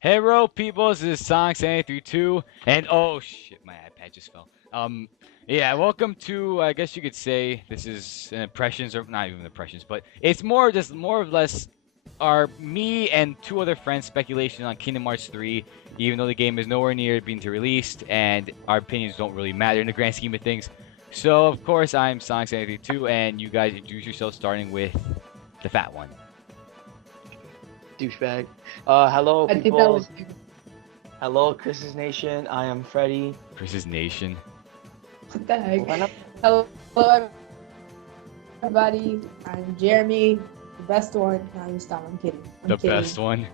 Hello, people. This is Sonic732, and oh shit, my iPad just fell. Yeah, welcome to. I guess you could say this is impressions, or not even impressions, but it's more or less, our me and two other friends' speculation on Kingdom Hearts 3. Even though the game is nowhere near being released, and our opinions don't really matter in the grand scheme of things. So of course, I'm Sonic732, and you guys introduce yourselves, starting with the fat one. Douchebag. Hello, I think that people. was you. Hello, Chris's Nation. I am Freddy. Chris's Nation. What the heck? Why not? Hello, everybody. I'm Jeremy, the best one. No, I'm stop. I'm kidding. I'm The kidding. best one.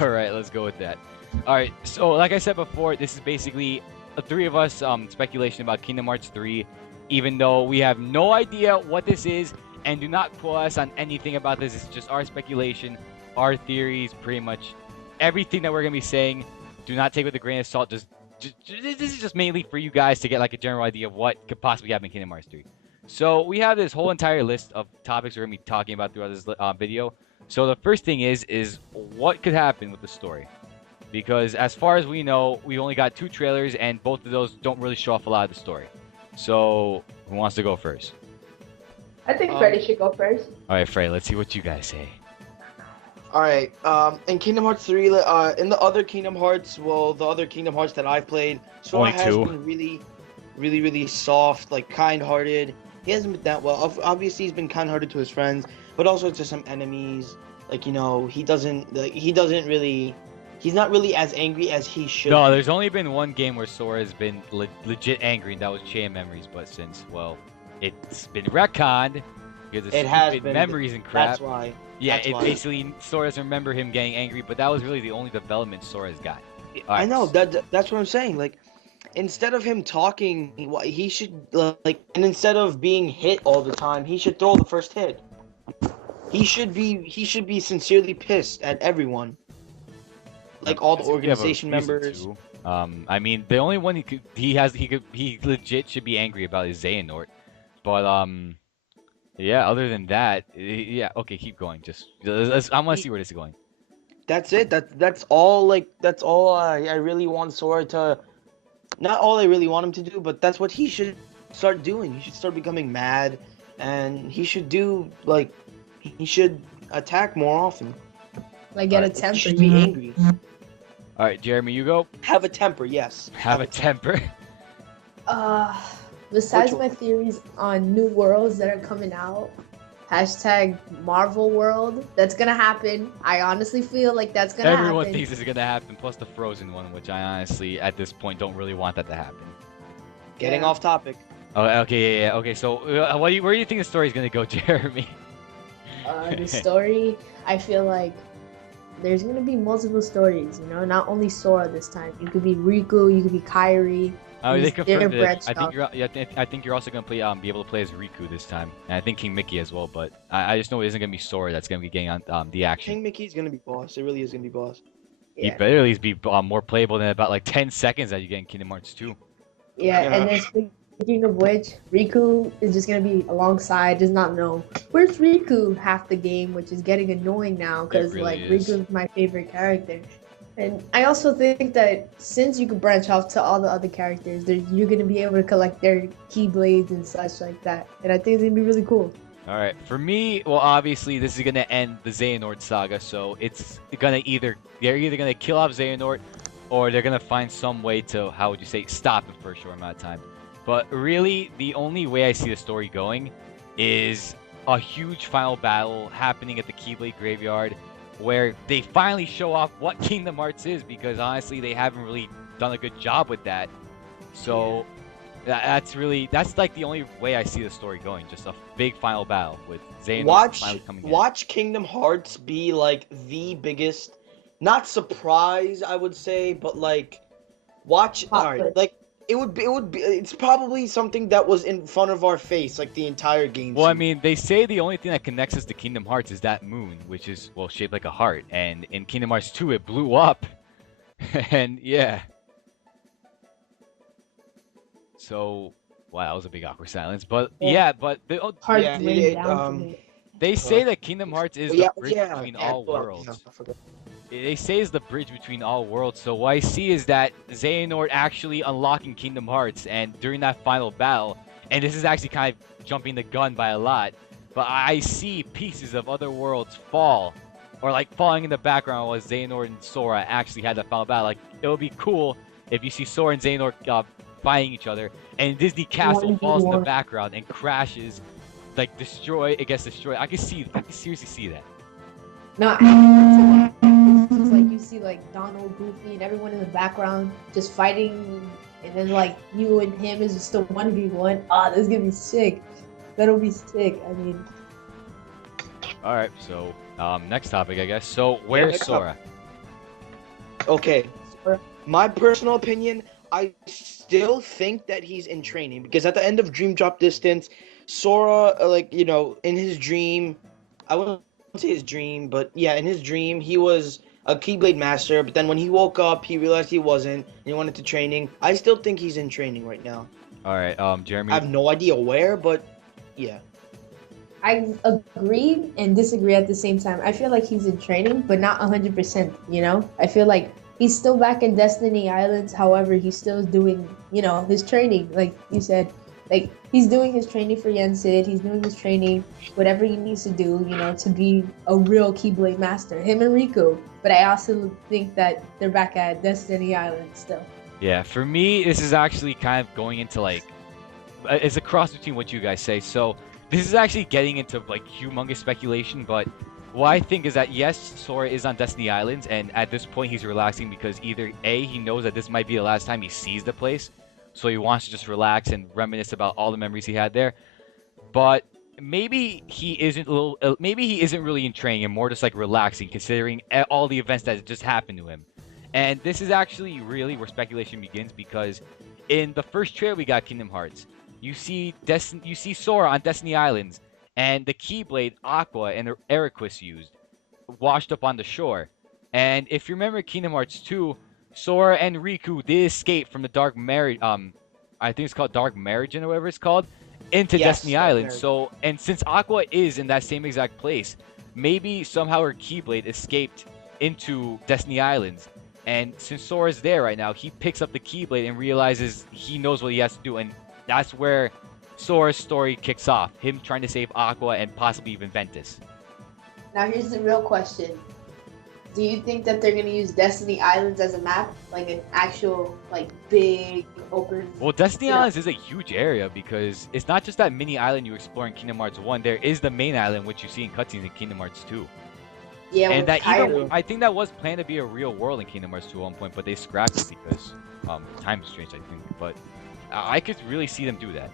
All right, let's go with that. All right, so like I said before, this is basically the three of us speculation about Kingdom Hearts 3, even though we have no idea what this is, and do not quote us on anything about this. It's just our speculation, our theories, pretty much everything that we're gonna be saying. Do not take it with a grain of salt. This is just mainly for you guys to get like a general idea of what could possibly happen in Kingdom Hearts 3. So we have this whole entire list of topics we're gonna be talking about throughout this video. So the first thing is what could happen with the story, because as far as we know, we only got two trailers, and both of those don't really show off a lot of the story. So who wants to go first? I think Um, Freddy should go first. All right, Frey, let's see what you guys say. All right. In Kingdom Hearts 3, in the other Kingdom Hearts, well, the other Kingdom Hearts that I've played, Sora Only has two. been really soft, like kind-hearted. He hasn't been that well. Obviously, he's been kind-hearted to his friends, but also to some enemies. Like he doesn't really. He's not really as angry as he should. No, be. there's only been one game where Sora has been legit angry, and that was Chain Memories. But since, well, it's been retconned because of It has stupid been. memories and crap. That's why. Yeah, That's it why. basically Sora doesn't remember him getting angry, but that was really the only development Sora's got. I Alright, know that's what I'm saying. Like, instead of him talking, he should and instead of being hit all the time, he should throw the first hit. He should be sincerely pissed at everyone, like all the You have a organization reason members. to. I mean, the only one he legit should be angry about is Xehanort. But yeah. Other than that, yeah. Okay, keep going. I want to see where this is going. That's it. That's all. That's all. I really want Sora to. Not all I really want him to do, but that's what he should start doing. He should start becoming mad, and he should do like he should attack more often. Like, get a Alright. He temper. should be angry. All right, Jeremy, you go. Have a temper, yes. Have a temper. Uh, besides Which my one? theories on new worlds that are coming out, hashtag Marvel World, that's gonna happen. I honestly feel like that's gonna Everyone happen. thinks this is gonna happen. Plus the Frozen one, which I honestly, at this point, don't really want that to happen. Getting Yeah. off topic. Oh, okay, yeah. Okay, so where do you think the story is gonna go, Jeremy? The story, I feel like there's gonna be multiple stories. You know, not only Sora this time. You could be Riku, you could be Kairi. Oh, they These confirmed it. branched I think off. I think you're also gonna play be able to play as Riku this time, and I think King Mickey as well. But I just know it isn't gonna be Sora that's gonna be getting on the action. King Mickey's gonna be boss. It really is gonna be boss. He Yeah, better at least be more playable than about like 10 seconds that you get in Kingdom Hearts 2. yeah. Yeah. And then speaking of which, Riku is just gonna be alongside. Does not know where's Riku half the game, which is getting annoying now because really like is. Riku is my favorite character. And I also think that since you could branch off to all the other characters, you're gonna be able to collect their keyblades and such like that. And I think it's gonna be really cool. All right, for me, well, obviously this is gonna end the Xehanort saga, so it's gonna they're either gonna kill off Xehanort, or they're gonna find some way to, how would you say, stop him for a short amount of time. But really, the only way I see the story going is a huge final battle happening at the Keyblade Graveyard, where they finally show off what Kingdom Hearts is, because honestly, they haven't really done a good job with that. So that's like the only way I see the story going, just a big final battle with Xehanort finally coming in. Watch Kingdom Hearts be like the biggest, not surprise I would say, but like watch. All right, like it's probably something that was in front of our face like the entire game. Well, I series. mean, they say the only thing that connects us to Kingdom Hearts is that moon, which is, well, shaped like a heart. And in Kingdom Hearts 2, it blew up. And yeah. So, wow, that was a big awkward silence. But yeah, but Heart Yeah, rain it, down from it. they say that Kingdom Hearts is yeah, the bridge yeah, between yeah, all well, worlds. yeah, I forgot. they say is the bridge between all worlds. So what I see is that Xehanort actually unlocking Kingdom Hearts, and during that final battle, and this is actually kind of jumping the gun by a lot, but I see pieces of other worlds fall, or like falling in the background while Xehanort and Sora actually had that final battle. Like, it would be cool if you see Sora and Xehanort fighting each other, and Disney Castle falls in the background and crashes, like it gets destroyed. I can seriously see that. No, it's just like you see like Donald, Goofy, and everyone in the background just fighting, and then like you and him is just a 1v1. Ah, this is gonna be sick. That'll be sick. I mean. All right, so next topic, I guess. So where's Sora? Okay, my personal opinion, I still think that he's in training because at the end of Dream Drop Distance, Sora, like, you know, in his dream, I wouldn't say his dream, but yeah, in his dream, he was a Keyblade Master, but then when he woke up, he realized he wasn't, and he went into training. I still think he's in training right now. All right, Jeremy. I have no idea where, but yeah. I agree and disagree at the same time. I feel like he's in training, but not 100%, you know? I feel like he's still back in Destiny Islands. However, he's still doing, you know, his training. Like you said, like he's doing his training for Yensid. He's doing his training, whatever he needs to do, you know, to be a real Keyblade Master. Him and Riku. But I also think that they're back at Destiny Islands still. Yeah, for me, this is actually kind of going into like, it's a cross between what you guys say. So this is actually getting into like humongous speculation, but what I think is that yes, Sora is on Destiny Islands, and at this point he's relaxing because either A, he knows that this might be the last time he sees the place, so he wants to just relax and reminisce about all the memories he had there. But maybe he isn't really in training and more just like relaxing, considering all the events that just happened to him. And this is actually really where speculation begins, because in the first trailer we got Kingdom Hearts, you see Sora on Destiny Islands, and the Keyblade Aqua and Eriquis used washed up on the shore. And if you remember Kingdom Hearts 2, Sora and Riku did escape from the Dark Marriage, I think it's called Dark Marriage or whatever it's called, into Destiny Islands. So, and since Aqua is in that same exact place, maybe somehow her Keyblade escaped into Destiny Islands. And since Sora's there right now, he picks up the Keyblade and realizes he knows what he has to do, and that's where Sora's story kicks off, him trying to save Aqua and possibly even Ventus. Now here's the real question. Do you think that they're going to use Destiny Islands as a map? Like an actual, like, big, open... Well, Destiny Islands is a huge area because it's not just that mini island you explore in Kingdom Hearts 1. There is the main island, which you see in cutscenes in Kingdom Hearts 2. Yeah, and that I think that was planned to be a real world in Kingdom Hearts 2 at one point, but they scrapped it because time's changed, I think. But I could really see them do that.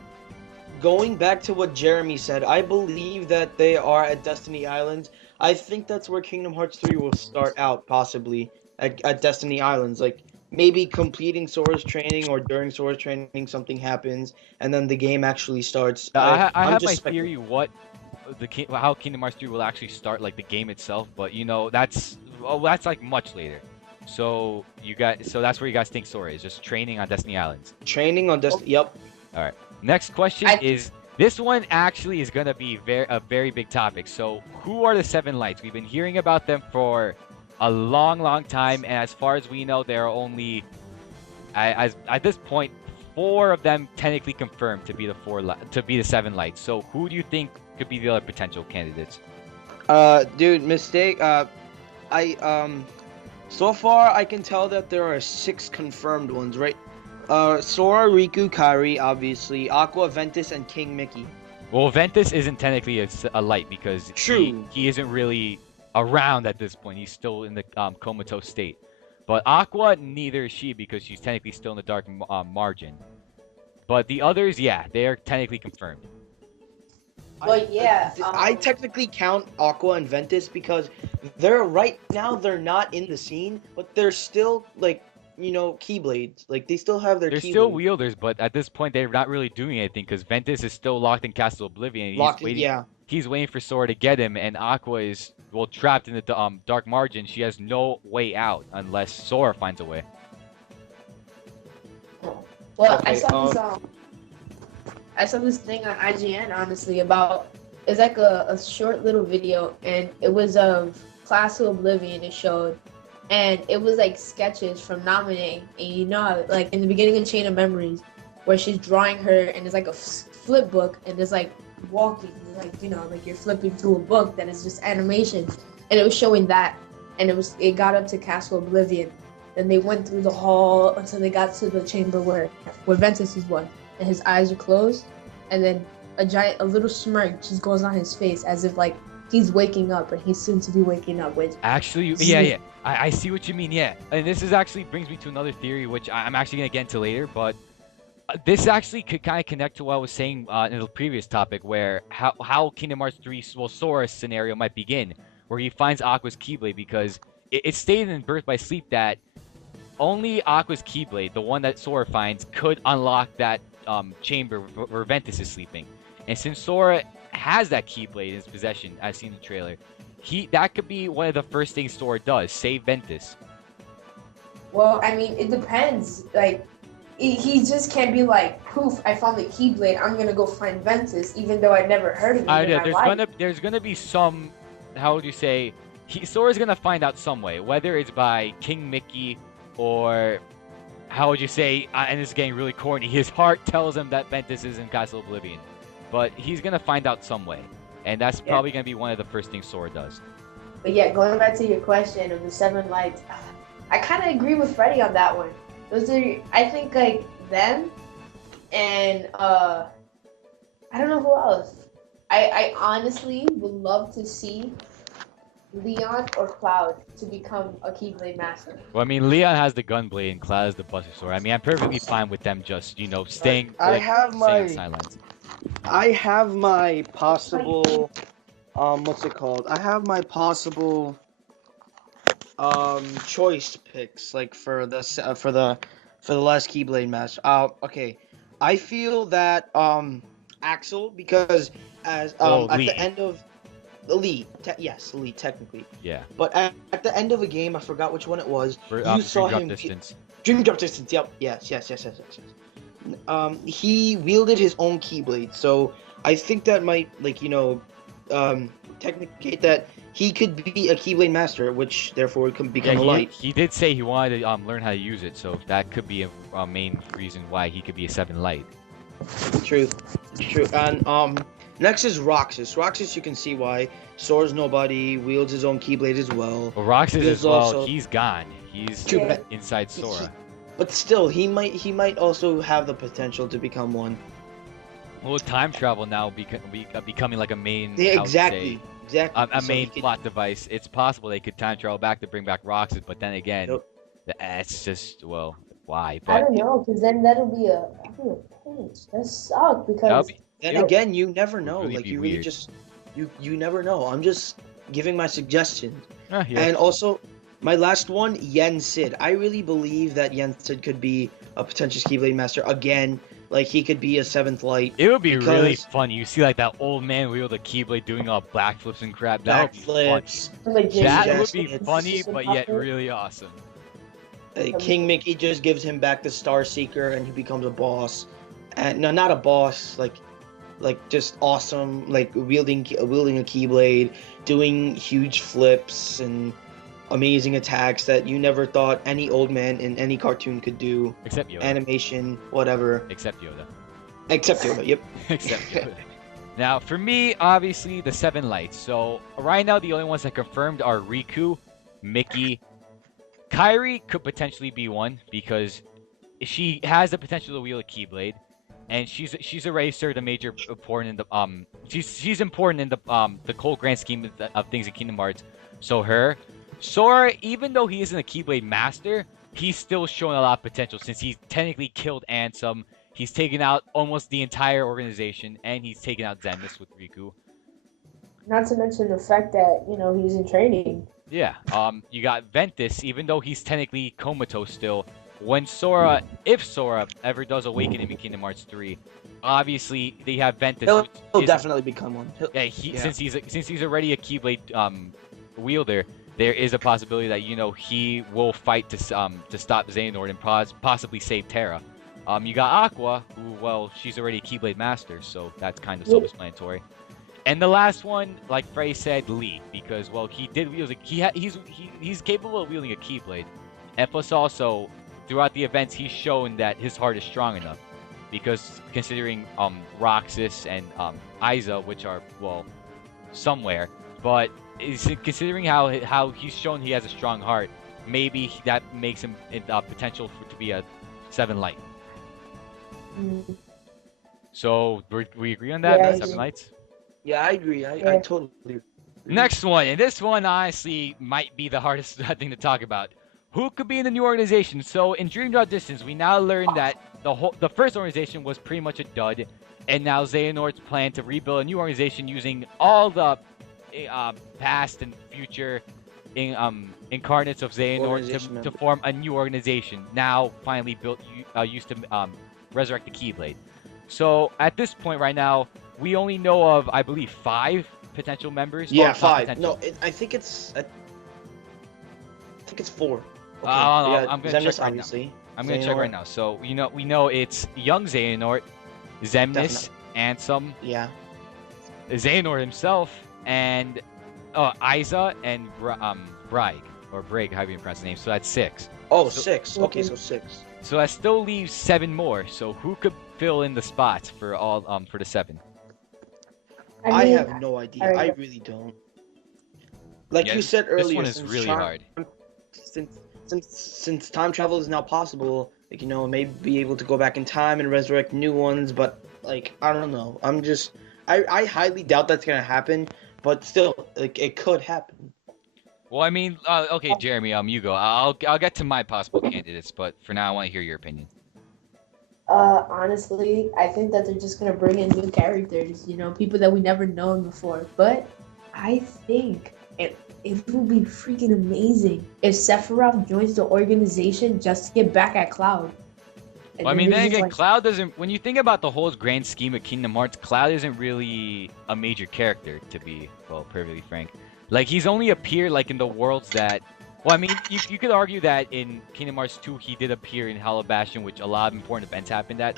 Going back to what Jeremy said, I believe that they are at Destiny Islands. I think that's where Kingdom Hearts 3 will start out, possibly, at Destiny Islands. Like, maybe completing Sora's training, or during Sora's training something happens, and then the game actually starts. I have my theory how Kingdom Hearts 3 will actually start, like the game itself, but you know, that's like much later. So that's where you guys think Sora is, just training on Destiny Islands. Training on Destiny, yep. Alright. Next question is, this one actually is going to be a very big topic. So, who are the Seven Lights? We've been hearing about them for a long, long time, and as far as we know, there are only, at this point, 4 of them technically confirmed to be the Seven Lights. So, who do you think could be the other potential candidates? Dude, mistake. So far I can tell that there are 6 confirmed ones, right? Sora, Riku, Kairi, obviously, Aqua, Ventus, and King Mickey. Well, Ventus isn't technically a light because he isn't really around at this point. He's still in the comatose state. But Aqua, neither is she because she's technically still in the dark margin. But the others, yeah, they are technically confirmed. Well, yeah. I technically count Aqua and Ventus because right now they're not in the scene, but they're still, like, you know, Keyblades. Like, they still have their They're still wielders, but at this point they're not really doing anything because Ventus is still locked in Castle Oblivion. He's waiting for Sora to get him, and Aqua is, well, trapped in the dark margin. She has no way out unless Sora finds a way. Well, okay, I saw this thing on IGN, honestly, about, it's like a short little video, and it was of Class of Oblivion. It showed, and it was like sketches from Naminé, and you know, like in the beginning of Chain of Memories, where she's drawing her, and it's like a flip book, and it's like walking, like like you're flipping through a book that is just animations, and it was showing that, and it got up to Castle Oblivion, then they went through the hall until they got to the chamber where Ventus was, and his eyes are closed, and then a little smirk just goes on his face as if like he's waking up, and he's soon to be waking up. Which actually, yeah, I see what you mean. Yeah, and this is actually brings me to another theory, which I'm actually gonna get into later. But this actually could kind of connect to what I was saying in the previous topic, where how Kingdom Hearts 3 Sora's scenario might begin, where he finds Aqua's Keyblade, because it's stated in Birth by Sleep that only Aqua's Keyblade, the one that Sora finds, could unlock that chamber where Ventus is sleeping. And since Sora has that Keyblade in his possession, as seen in the trailer, that could be one of the first things Sora does, save Ventus. Well, I mean, it depends. Like, he just can't be like, poof, I found the Keyblade, I'm gonna go find Ventus, even though I never heard of him in my life. There's gonna be some, how would you say, Sora's gonna find out some way, whether it's by King Mickey or, how would you say, and this is getting really corny, his heart tells him that Ventus is in Castle Oblivion. But he's gonna find out some way, and that's probably gonna be one of the first things Sora does. But yeah, going back to your question of the 7 lights, I kind of agree with Freddie on that one. Those are, I think, like them, and I don't know who else. I honestly would love to see Leon or Cloud to become a Keyblade master. Well, I mean, Leon has the Gunblade and Cloud has the Buster Sword. I mean, I'm perfectly fine with them just, staying. I have my silent. I have my possible, what's it called? I have my possible, choice picks, like for the last Keyblade match. Okay, I feel that Axel, because as at the end of Elite, Elite technically. Yeah. But at the end of a game, I forgot which one it was. You saw him. Dream Drop Distance. Yep. Yes. He wielded his own Keyblade, so I think that might, technicate that he could be a Keyblade master, which therefore could become a light. He did say he wanted to learn how to use it, so that could be a main reason why he could be a 7 light. True. And next is Roxas. Roxas, you can see why. Sora's nobody, wields his own Keyblade as well. Well, Roxas as well, also... he's gone. He's inside Sora. But still, he might also have the potential to become one. Well, time travel now becoming like a main. Yeah, exactly. A main plot device. It's possible they could time travel back to bring back Roxas, but then again, it's just why? But I don't know, because then that'll be a pinch. That sucks because. Then again, you never know. Like you really just you never know. I'm just giving my suggestions. And also. My last one, Yen Sid. I really believe that Yen Sid could be a potential Keyblade master again. Like, he could be a 7th light. It would be really funny. You see, like, that old man wield a Keyblade doing all backflips and crap. That would be funny. That would be funny, but yet really awesome. King Mickey just gives him back the Star Seeker, and he becomes a boss. And no, not a boss. Like just awesome. Like wielding a Keyblade, doing huge flips and amazing attacks that you never thought any old man in any cartoon could do. Except Yoda. Animation, whatever. Except Yoda. Except Yoda, yep. Except Yoda. Now, for me, obviously, the 7 lights. So, right now, the only ones that confirmed are Riku, Mickey. Kairi could potentially be one, because she has the potential to wield a Keyblade. And she's already served a major important in the she's important in the whole grand scheme of things in Kingdom Hearts. So her. Sora, even though he isn't a Keyblade master, he's still showing a lot of potential since he's technically killed Ansem. He's taken out almost the entire organization, and he's taken out Zenith with Riku. Not to mention the fact that, he's in training. Yeah, you got Ventus, even though he's technically comatose still. If Sora ever does awaken him in Kingdom Hearts 3, obviously they have Ventus. He'll definitely become one. Since he's already a Keyblade wielder, there is a possibility that he will fight to stop Xehanort and possibly save Terra. You got Aqua, who she's already a Keyblade master, so that's kind of self-explanatory. And the last one, like Frey said, Lee, because well, he did wield he's capable of wielding a Keyblade, and plus also throughout the events he's shown that his heart is strong enough, because considering Roxas and Aiza, which are well somewhere, but considering how he's shown he has a strong heart, maybe that makes him potential to be a 7 light. So we agree on that? Yeah, I 7 agree. lights. Yeah, I agree. I Yeah. totally agree. Next one, and this one honestly might be the hardest thing to talk about. Who could be in the new organization? So in Dream Drop Distance, we now learn that the first organization was pretty much a dud, and now Xehanort's plan to rebuild a new organization using all the past and future incarnates of Xehanort Organization to member. form a new organization. Now finally built used to resurrect the Keyblade. So at this point right now, we only know of, I believe, 5 potential members. Yeah, Oh, not 5. potential. No, I think it's 4. Okay. I'm gonna check Xemnas, right now. obviously. I'm gonna check right now. So we know it's young Xehanort, Xemnas, Ansem, Yeah. Xehanort himself, and Aiza and Braig, or Braig, however you pronounce the name. So that's 6. Oh, So- 6. Okay, so 6. So that still leaves 7 more. So who could fill in the spots for all for the 7? I mean, have no idea. alright. I really don't. Like Yeah, you said earlier, this one is since really hard. Since time travel is now possible, like maybe be able to go back in time and resurrect new ones. But like I don't know. I highly doubt that's gonna happen. But still, like it could happen. Well, I mean, okay, Jeremy, you go. I'll get to my possible candidates, but for now, I want to hear your opinion. Honestly, I think that they're just gonna bring in new characters, people that we never known before. But I think it would be freaking amazing if Sephiroth joins the organization just to get back at Cloud. And Well, I mean, they're then just again, like- Cloud doesn't. When you think about the whole grand scheme of Kingdom Hearts, Cloud isn't really a major character, to be perfectly frank. Like he's only appeared like in the worlds that. Well, I mean, you could argue that in Kingdom Hearts 2 he did appear in Hollow Bastion, which a lot of important events happened at.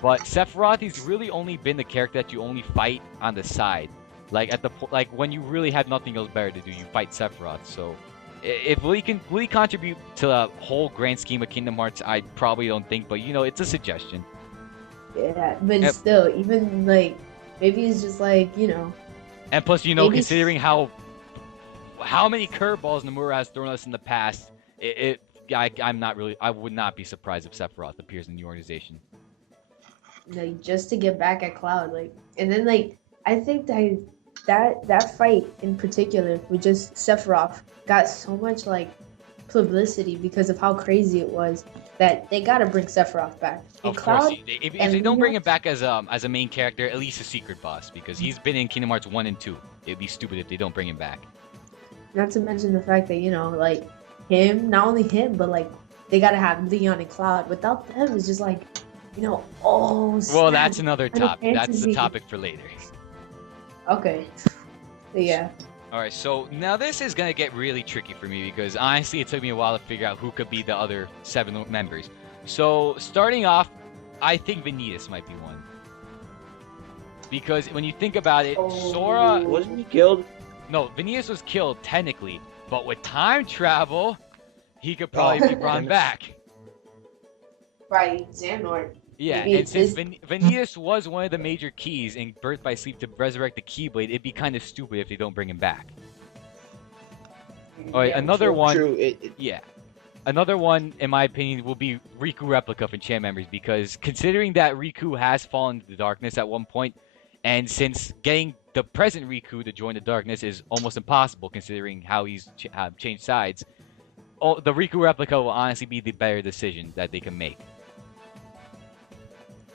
But Sephiroth, he's really only been the character that you only fight on the side. Like like when you really have nothing else better to do, you fight Sephiroth. So if Lee can contribute to the whole grand scheme of Kingdom Hearts, I probably don't think, but it's a suggestion. Yeah, but Yep. still, even like maybe it's just like And plus, Maybe- considering how many curveballs Nomura has thrown us in the past, I would not be surprised if Sephiroth appears in the organization. just to get back at Cloud, and then I think that fight in particular with just Sephiroth got so much publicity because of how crazy it was that they gotta bring Sephiroth back. And Of course, Cloud, if and they don't bring him Lumos- back as a main character, at least a secret boss, because he's been in Kingdom Hearts 1 and 2. It'd be stupid if they don't bring him back. not to mention the fact that him, not only him, but they gotta have Leon and Cloud. Without them, it's just oh. Well, snap. that's another Final topic. That's the Fantasy. topic for later. Okay. But yeah. All right, so now this is gonna get really tricky for me because honestly, it took me a while to figure out who could be the other 7 members. So starting off, I think Vanitas might be one. Because when you think about it, Oh. Sora, Wasn't he killed? no, Vanitas was killed technically, but with time travel, he could probably be brought damn it. back. Right, Xehanort. Yeah, Maybe and it's since this- Vanitas was one of the major keys in Birth by Sleep to resurrect the Keyblade, it'd be kind of stupid if they don't bring him back. All right, Yeah, another True, one. True. Yeah. Another one, in my opinion, will be Riku Replica for Chan members because considering that Riku has fallen to the darkness at one point, and since getting the present Riku to join the darkness is almost impossible considering how he's changed sides, the Riku Replica will honestly be the better decision that they can make.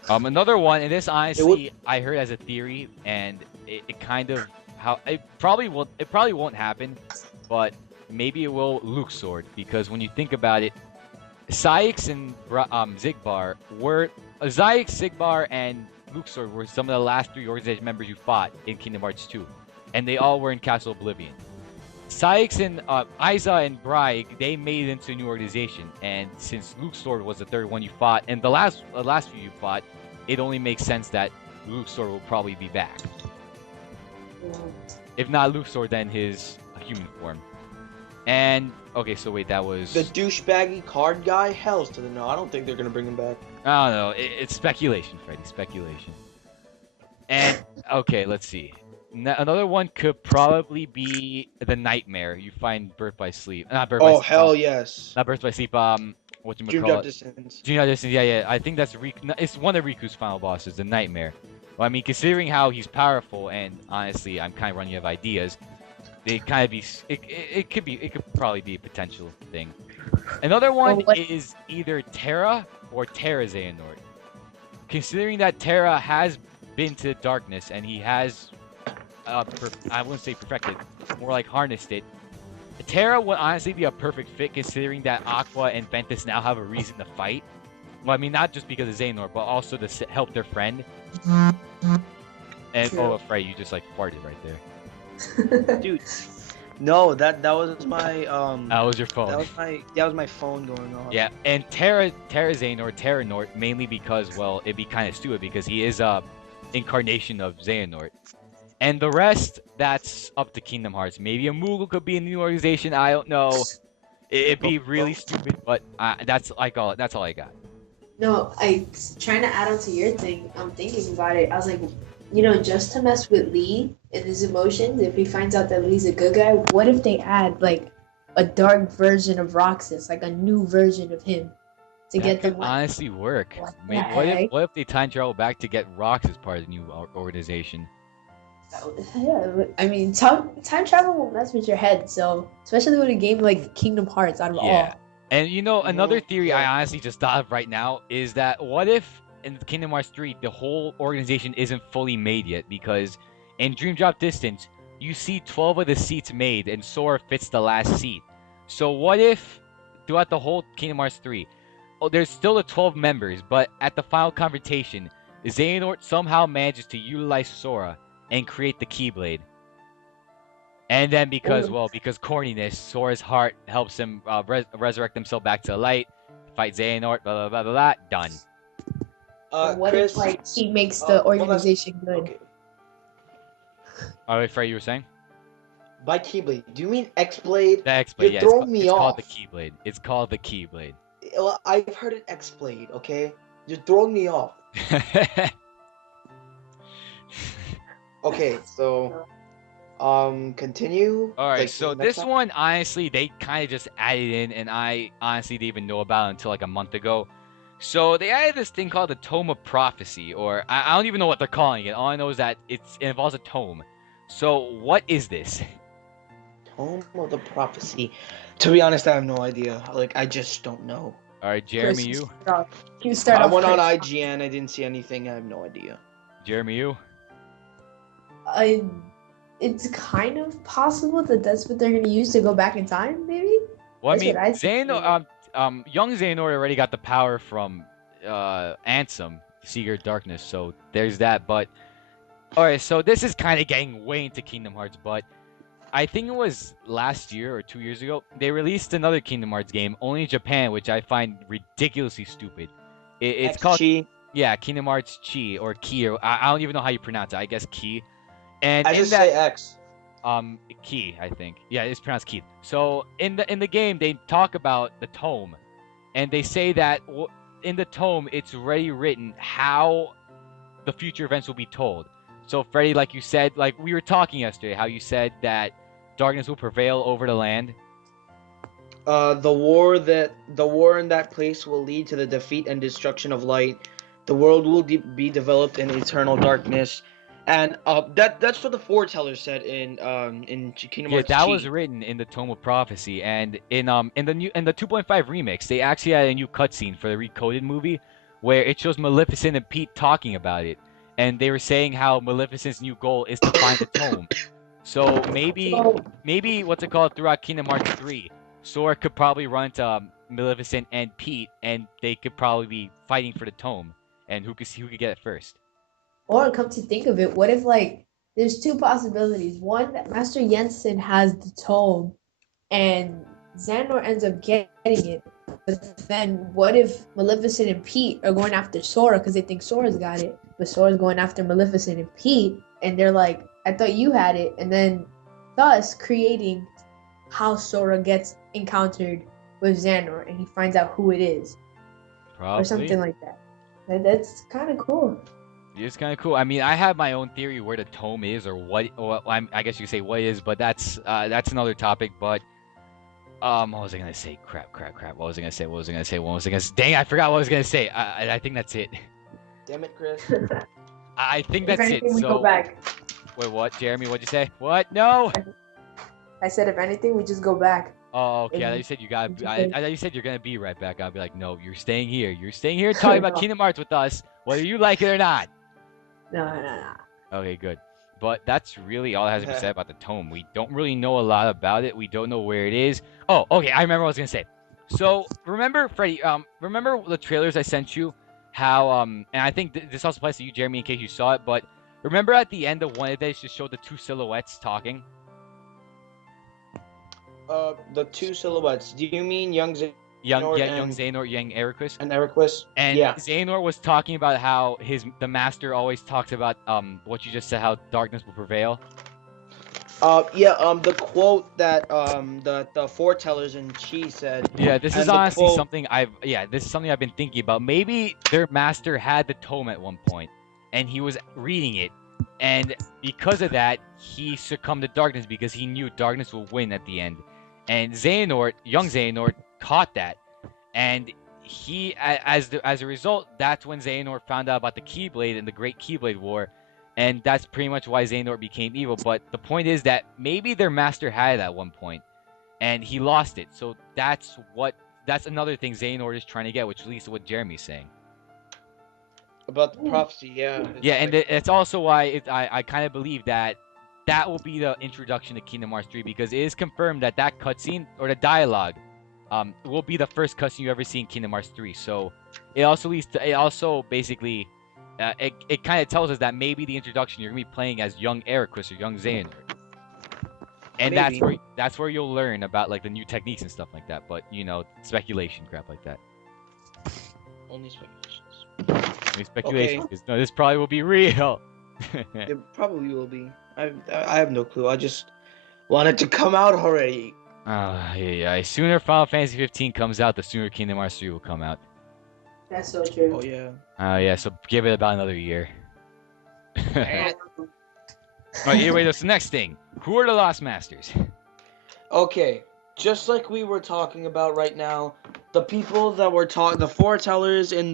Another one, and this honestly I heard as a theory, and it kind of it probably won't happen, but maybe it will. Luxord, because when you think about it, Saix and Xigbar were Saix, Xigbar, and Luxord were some of the last 3 organization members you fought in Kingdom Hearts 2, and they all were in Castle Oblivion. Saix and Aiza and Braig, they made it into a new organization, and since Luxord was the 3rd one you fought, and the last few you fought, it only makes sense that Luxord will probably be back. If not Luxor, then his human form. And okay, so wait, that was The douchebaggy card guy? Hell's to the no. I don't think they're gonna bring him back. I don't know. It's speculation, Freddy. Speculation. And okay, let's see. Another one could probably be the Nightmare. You find Birth by Sleep. Not Birth by Oh Sleep. hell yes. Not Birth by Sleep. What you Dream call Job it? Distance. Dream Job Distance. Yeah. I think that's Riku. It's one of Riku's final bosses, the Nightmare. Well, I mean, considering how he's powerful, and honestly, I'm kind of running out of ideas. They kind of be. It could probably be a potential thing. Another one is either Terra or Terra Xehanort. Considering that Terra has been to darkness and he has, I wouldn't say perfected, more like harnessed it. Terra would honestly be a perfect fit considering that Aqua and Ventus now have a reason to fight. Well, I mean, not just because of Xehanort, but also to help their friend. And True. oh, Frey, you just like farted right there. Dude. No, that was my That was your phone. that was my phone going off. Yeah, and Terra Xehanort, Terra Nort, mainly because, well, it'd be kind of stupid because he is a incarnation of Xehanort. And the rest, that's up to Kingdom Hearts. Maybe a Moogle could be in the organization. I don't know. It'd be really stupid, but that's all I got. No, trying to add on to your thing. I'm thinking about it. I was like, you know, just to mess with Lee and his emotions, if he finds out that Lee's a good guy, what if they add like a dark version of Roxas, like a new version of him, to get That could them? honestly work. What I mean, the what heck? if they time travel back to get Rox as part of the new organization? Yeah, I mean, time travel will mess with your head. So, especially with a game like Kingdom Hearts, out of Yeah. all. And you know, another Mhm, theory yeah. I honestly just thought of right now is that what if in Kingdom Hearts 3 the whole organization isn't fully made yet, because in Dream Drop Distance you see 12 of the seats made and Sora fits the last seat. So what if throughout the whole Kingdom Hearts 3, there's still the 12 members, but at the final confrontation, Xehanort somehow manages to utilize Sora and create the Keyblade. And then because corniness, Sora's heart helps him resurrect himself back to the light, fight Xehanort, blah blah blah blah blah, done. Or what Chris, if like he makes the one last- organization good? Okay. Oh wait, Frey, you were saying? By Keyblade, do you mean X-Blade? The X-Blade, You're yeah. throwing me It's called the off. Keyblade. It's called the Keyblade. Well, I've heard it X-Blade, okay? You're throwing me off. Okay, so continue. Alright, Like, so next this time? one, honestly, they kind of just added in, and I honestly didn't even know about it until like a month ago. So they added this thing called the Tome of Prophecy, or I don't even know what they're calling it. All I know is that it involves a tome. So what is this? Tome of the Prophecy. To be honest, I have no idea. Like, I just don't know. Alright, Jeremy, Chris, you? You start I off. went on Chris. IGN. I didn't see anything. I have no idea. Jeremy, you? It's kind of possible that that's what they're gonna use to go back in time, maybe. Well, I That's mean, what I think. young Xehanort already got the power from Ansem, Seeker of Darkness, so there's that. But alright, so this is kind of getting way into Kingdom Hearts, but I think it was last year or 2 years ago, they released another Kingdom Hearts game only in Japan, which I find ridiculously stupid. It's called Kingdom Hearts Chi or Ki, or I don't even know how you pronounce it. I guess Ki. And I in just that, say X. Ki, I think. Yeah, it's pronounced Ki. So in the game, they talk about the tome, and they say that in the tome, it's already written how the future events will be told. So Freddy, like you said, like we were talking yesterday, how you said that darkness will prevail over the land. The war in that place will lead to the defeat and destruction of light. The world will be developed in eternal darkness, and that's what the foreteller said in Kingdom Yeah, Hearts. that Chi. was written in the Tome of Prophecy, and in the 2.5 remix, they actually had a new cutscene for the recoded movie, where it shows Maleficent and Pete talking about it, and they were saying how Maleficent's new goal is to find the tome. So maybe what's it called throughout Kingdom Hearts 3, Sora could probably run to Maleficent and Pete, and they could probably be fighting for the tome, and who could get it first. Or come to think of it, what if like there's two possibilities? One, that Master Jensen has the tome, and Xandor ends up getting it. But then, what if Maleficent and Pete are going after Sora because they think Sora's got it, but Sora's going after Maleficent and Pete, and they're like, I thought you had it, and then thus creating how Sora gets encountered with Xehanort, and he finds out who it is, Probably. or something like that. That's kind of cool. It's kind of cool. I mean, I have my own theory where the tome is, or what. Or I guess you could say what is, but that's another topic. But what was I gonna say? Crap. What was I gonna say? Dang, I forgot what I was gonna say. I think that's it. Damn it, Chris. I think If that's it. anything, we go So back. wait, what, Jeremy? What'd you say? What? No. I said, if anything, we just go back. Oh, okay. I thought And you said you got. you I think- thought you said you're gonna be right back. I'll be like, no, you're staying here. You're staying here talking about No. Kingdom Hearts with us, whether you like it or not. No. Okay, good. But that's really all that has to be said about the tome. We don't really know a lot about it. We don't know where it is. Oh, okay. I remember what I was gonna say. So remember, Freddie. Remember the trailers I sent you? How and I think this also applies to you, Jeremy, in case you saw it. But remember at the end of one of these, just showed the two silhouettes talking. The two silhouettes. Do you mean young Young and- Xehanort, young Ericus. and Ericus? And yeah. Xehanort was talking about how the master always talks about what you just said, how darkness will prevail. The quote that the foretellers in Chi said. Yeah, this is And the honestly quote- something I've been thinking about. Maybe their master had the tome at one point, and he was reading it, and because of that, he succumbed to darkness because he knew darkness will win at the end. And Xehanort, young Xehanort, caught that, and he, as a result, that's when Xehanort found out about the Keyblade and the Great Keyblade War, and that's pretty much why Xehanort became evil. But the point is that maybe their master had it at one point, and he lost it. So that's another thing Xehanort is trying to get, which leads to what Jeremy's saying. About the prophecy, yeah. Yeah, and it's also why I kind of believe that will be the introduction to Kingdom Hearts 3, because it is confirmed that cutscene or the dialogue will be the first cutscene you ever see in Kingdom Hearts 3. So it also basically it kind of tells us that maybe the introduction you're gonna be playing as young Ericus or young Xehanort, and Maybe. that's where you'll learn about like the new techniques and stuff like that. But speculation crap like that. Only speculations. Only speculation, 'cause, no, this probably will be real. It probably will be. I have no clue. I just wanted to come out already. Yeah. Sooner Final Fantasy 15 comes out, the sooner Kingdom Hearts 3 will come out. That's so true. Oh yeah. Yeah, so give it about another year. And- Alright, anyway, that's the next thing. Who are the Lost Masters? Okay, just like we were talking about right now, the people that were the foretellers in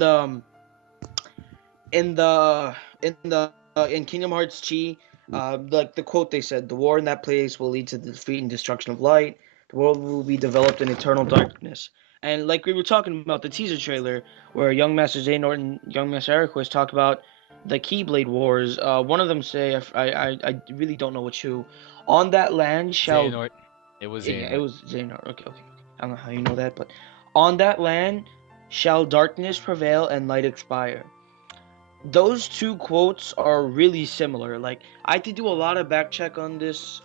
Kingdom Hearts Chi, like the quote they said, the war in that place will lead to the defeat and destruction of light. The world will be developed in eternal darkness. And like we were talking about the teaser trailer, where young Master Xehanort and young Master Ericus talk about the Keyblade Wars. One of them say, I really don't know which who. On that land shall Xehanort. It was Xehanort. yeah, it was Xehanort. Okay. I don't know how you know that, but on that land shall darkness prevail and light expire. Those two quotes are really similar. Like I had to do a lot of back check on this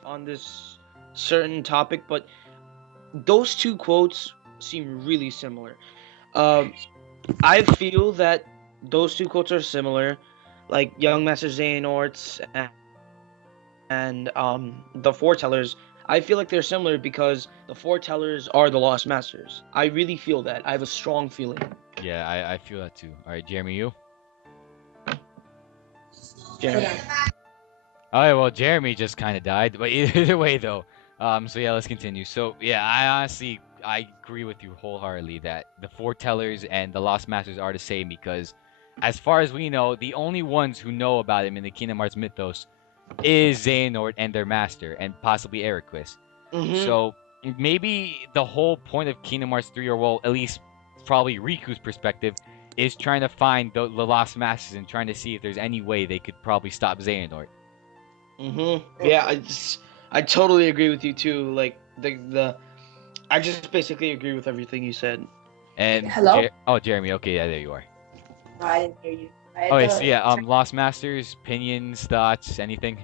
certain topic, but those two quotes seem really similar. I feel that those two quotes are similar, like young Master Xehanort's and the foretellers. I feel like they're similar because the foretellers are the Lost Masters. I really feel that. I have a strong feeling. Yeah, I feel that too. Alright, Jeremy, you? Jeremy. Alright, well, Jeremy just kind of died. But either way, though. So yeah, let's continue. So, yeah, I agree with you wholeheartedly that the foretellers and the Lost Masters are the same because, as far as we know, the only ones who know about him in the Kingdom Hearts mythos is Xehanort and their master, and possibly Ericus. Mhm. So maybe the whole point of Kingdom Hearts 3, or well, at least probably Riku's perspective, is trying to find the Lost Masters and trying to see if there's any way they could probably stop Xehanort. Yeah, I totally agree with you too. Like I just basically agree with everything you said. And Hello? Jeremy, okay, yeah, there you are. No, I didn't hear you. Okay, so yeah, Lost Masters, opinions, thoughts, anything?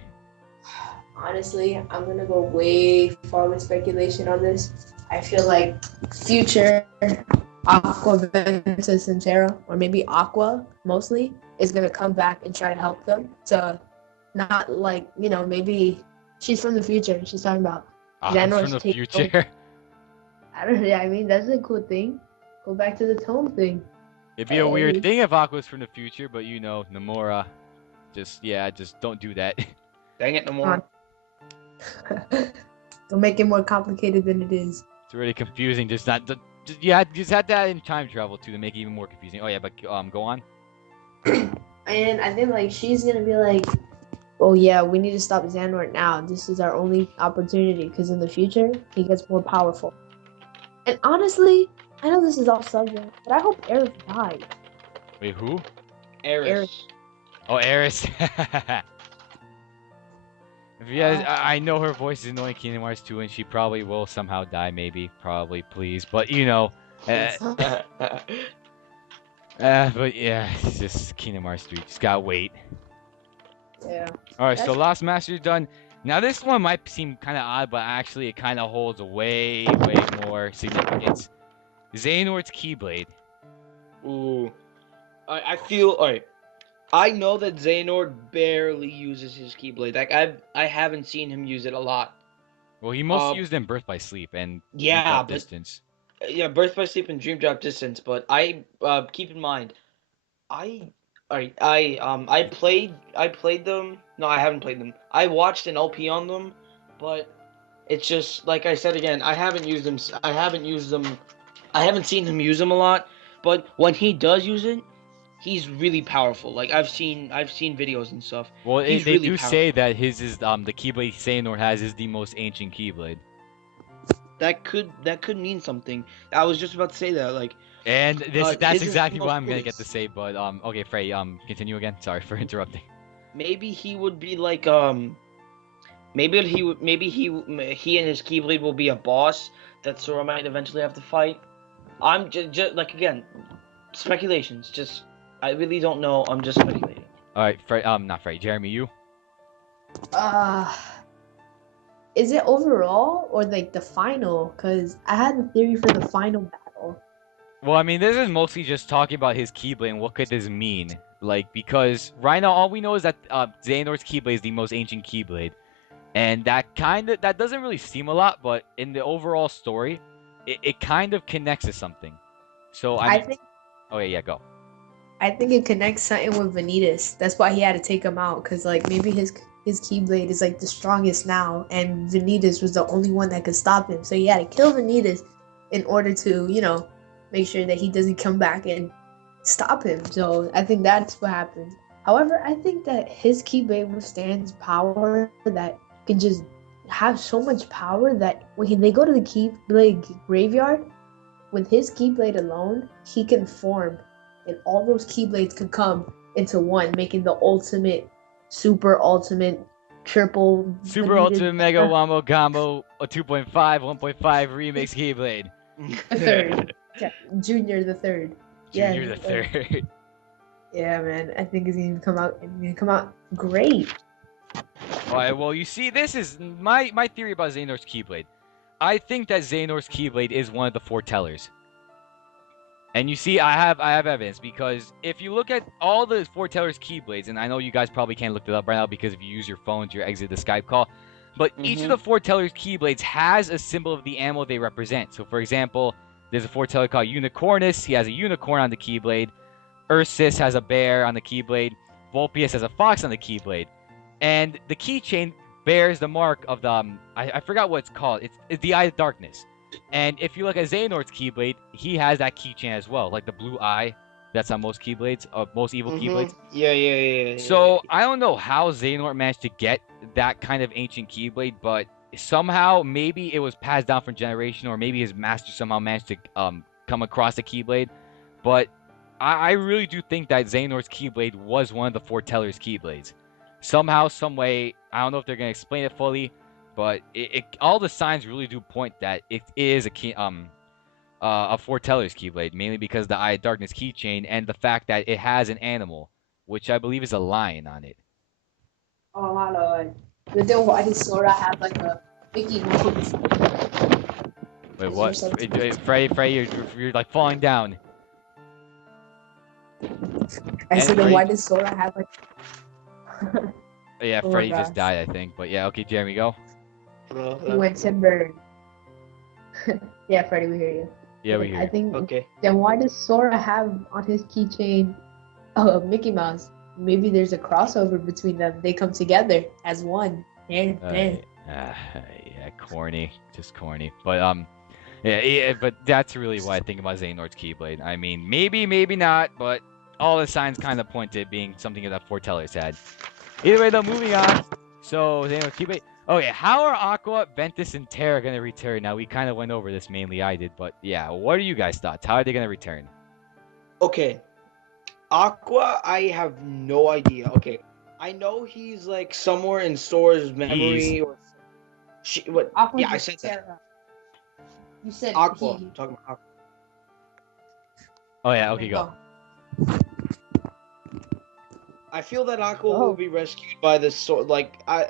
Honestly, I'm gonna go way far with speculation on this. I feel like future Aqua Ventus and Terra, or maybe Aqua mostly, is gonna come back and try to help them to Not like, maybe she's from the future. She's talking about Ah, who's from Xehanor's the take future? I don't know. I mean, that's a cool thing. Go back to the tone thing. It'd be a weird Hey. thing if Aqua's from the future, but Nomura, just don't do that. Dang it, no more. Don't make it more complicated than it is. It's really confusing. Just not. Just had that in time travel too to make it even more confusing. Oh yeah, but go on. And I think like she's gonna be like, "Oh yeah, we need to stop Xehanort now. This is our only opportunity because in the future he gets more powerful." And honestly, I know this is off subject, but I hope Aerith dies. Wait, who? Eris. Oh, Eris. If you guys, I know her voice is annoying Kingdom Hearts 2, and she probably will somehow die, maybe, probably, please. But but yeah, it's just Kingdom Hearts 3. Just gotta wait. Yeah. All right, so That's- Lost Master's done. Now this one might seem kind of odd, but actually it kind of holds way more significance. Xehanort's Keyblade. Ooh. I feel alright. I know that Xehanort barely uses his Keyblade. Like I haven't seen him use it a lot. Well, he mostly used in Birth by Sleep and Yeah, Drop but Distance. yeah, Birth by Sleep and Dream Drop Distance. But I keep in mind, I played them. No, I haven't played them. I watched an LP on them, but it's just like I said again. I haven't used them. I haven't used them. I haven't seen him use them a lot. But when he does use it, he's really powerful. Like I've seen videos and stuff. Well, He's they really do powerful. say that his is the Keyblade Xehanort has is the most ancient Keyblade. That could mean something. I was just about to say that. Like, And his that's is exactly the what most I'm gonna get to coolest. say. But okay, Frey, continue again. Sorry for interrupting. Maybe he would be like maybe he and his Keyblade will be a boss that Sora might eventually have to fight. I'm just like again, speculations. Just I really don't know. I'm just speculating. All right, Frey, not Frey, Jeremy, you. Is it overall or like the final? Cause I had a theory for the final battle. Well, I mean, this is mostly just talking about his Keyblade and what could this mean. Like, because right now all we know is that Xehanort's Keyblade is the most ancient Keyblade, and that doesn't really seem a lot, but in the overall story, it kind of connects to something. So I mean, think oh yeah, go. I think it connects something with Vanitas. That's why he had to take him out. Cause like maybe his Keyblade is like the strongest now, and Vanitas was the only one that could stop him. So he had to kill Vanitas in order to make sure that he doesn't come back and stop him. So I think that's what happened. However, I think that his Keyblade withstands power that can just have so much power that when they go to the Keyblade graveyard, with his Keyblade alone, he can form, and all those Keyblades can come into one, making the ultimate, super ultimate, triple, Super Vanitas- Ultimate Mega Wombo Combo, a 2.5, 1.5 remix Keyblade. the third, Junior the third. Junior Yeah, the third. Yeah, man, I think it's gonna come out great. Alright, well, you see, this is my theory about Xehanort's Keyblade. I think that Xehanort's Keyblade is one of the foretellers. And you see, I have evidence, because if you look at all the foretellers' Keyblades, and I know you guys probably can't look it up right now because if you use your phone to exit the Skype call, but each of the foretellers' Keyblades has a symbol of the animal they represent. So, for example, there's a foreteller called Unicornus. He has a unicorn on the Keyblade. Ursus has a bear on the Keyblade. Vulpius has a fox on the Keyblade. And the keychain bears the mark of the I forgot what it's called. It's the Eye of Darkness. And if you look at Xehanort's Keyblade, he has that keychain as well, like the blue eye. That's on most Keyblades, most evil Keyblades. Yeah. So I don't know how Xehanort managed to get that kind of ancient Keyblade, but somehow maybe it was passed down from generation, or maybe his master somehow managed to come across the Keyblade. But I really do think that Xehanort's Keyblade was one of the foretellers' Keyblades. Somehow, some way, I don't know if they're gonna explain it fully, but all the signs really do point that it is a foreteller's Keyblade, mainly because of the Eye of Darkness keychain and the fact that it has an animal, which I believe is a lion on it. Oh my lord! But then why does Sora have like a Mickey Mouse? Wait, what? Frey, you're like falling down. I said, then Anyway. why does Sora have like? Yeah, Oh my Freddy just gosh. died, I think. But yeah, okay, Jeremy, go. He went Timber. Yeah, Freddie, we hear you. Yeah, we Then hear I you. think Okay. then why does Sora have on his keychain Mickey Mouse? Maybe there's a crossover between them. They come together as one. And Yeah, corny, just corny. But yeah, but that's really what I think about Xehanort's Keyblade. I mean, maybe not, but all the signs kind of point to it being something that foretellers had. Either way, though, moving on. So Xehanort's Keyblade. Oh yeah, how are Aqua, Ventus, and Terra gonna return? Now we kind of went over this, mainly I did, but yeah, what are you guys' thoughts? How are they gonna return? Okay. Aqua, I have no idea. Okay. I know he's like somewhere in Sora's memory or what? Aqua Yeah, I said that. Terra. You said Aqua. he. I'm talking about Aqua. Oh yeah, okay, go. I feel that Aqua Oh. will be rescued by the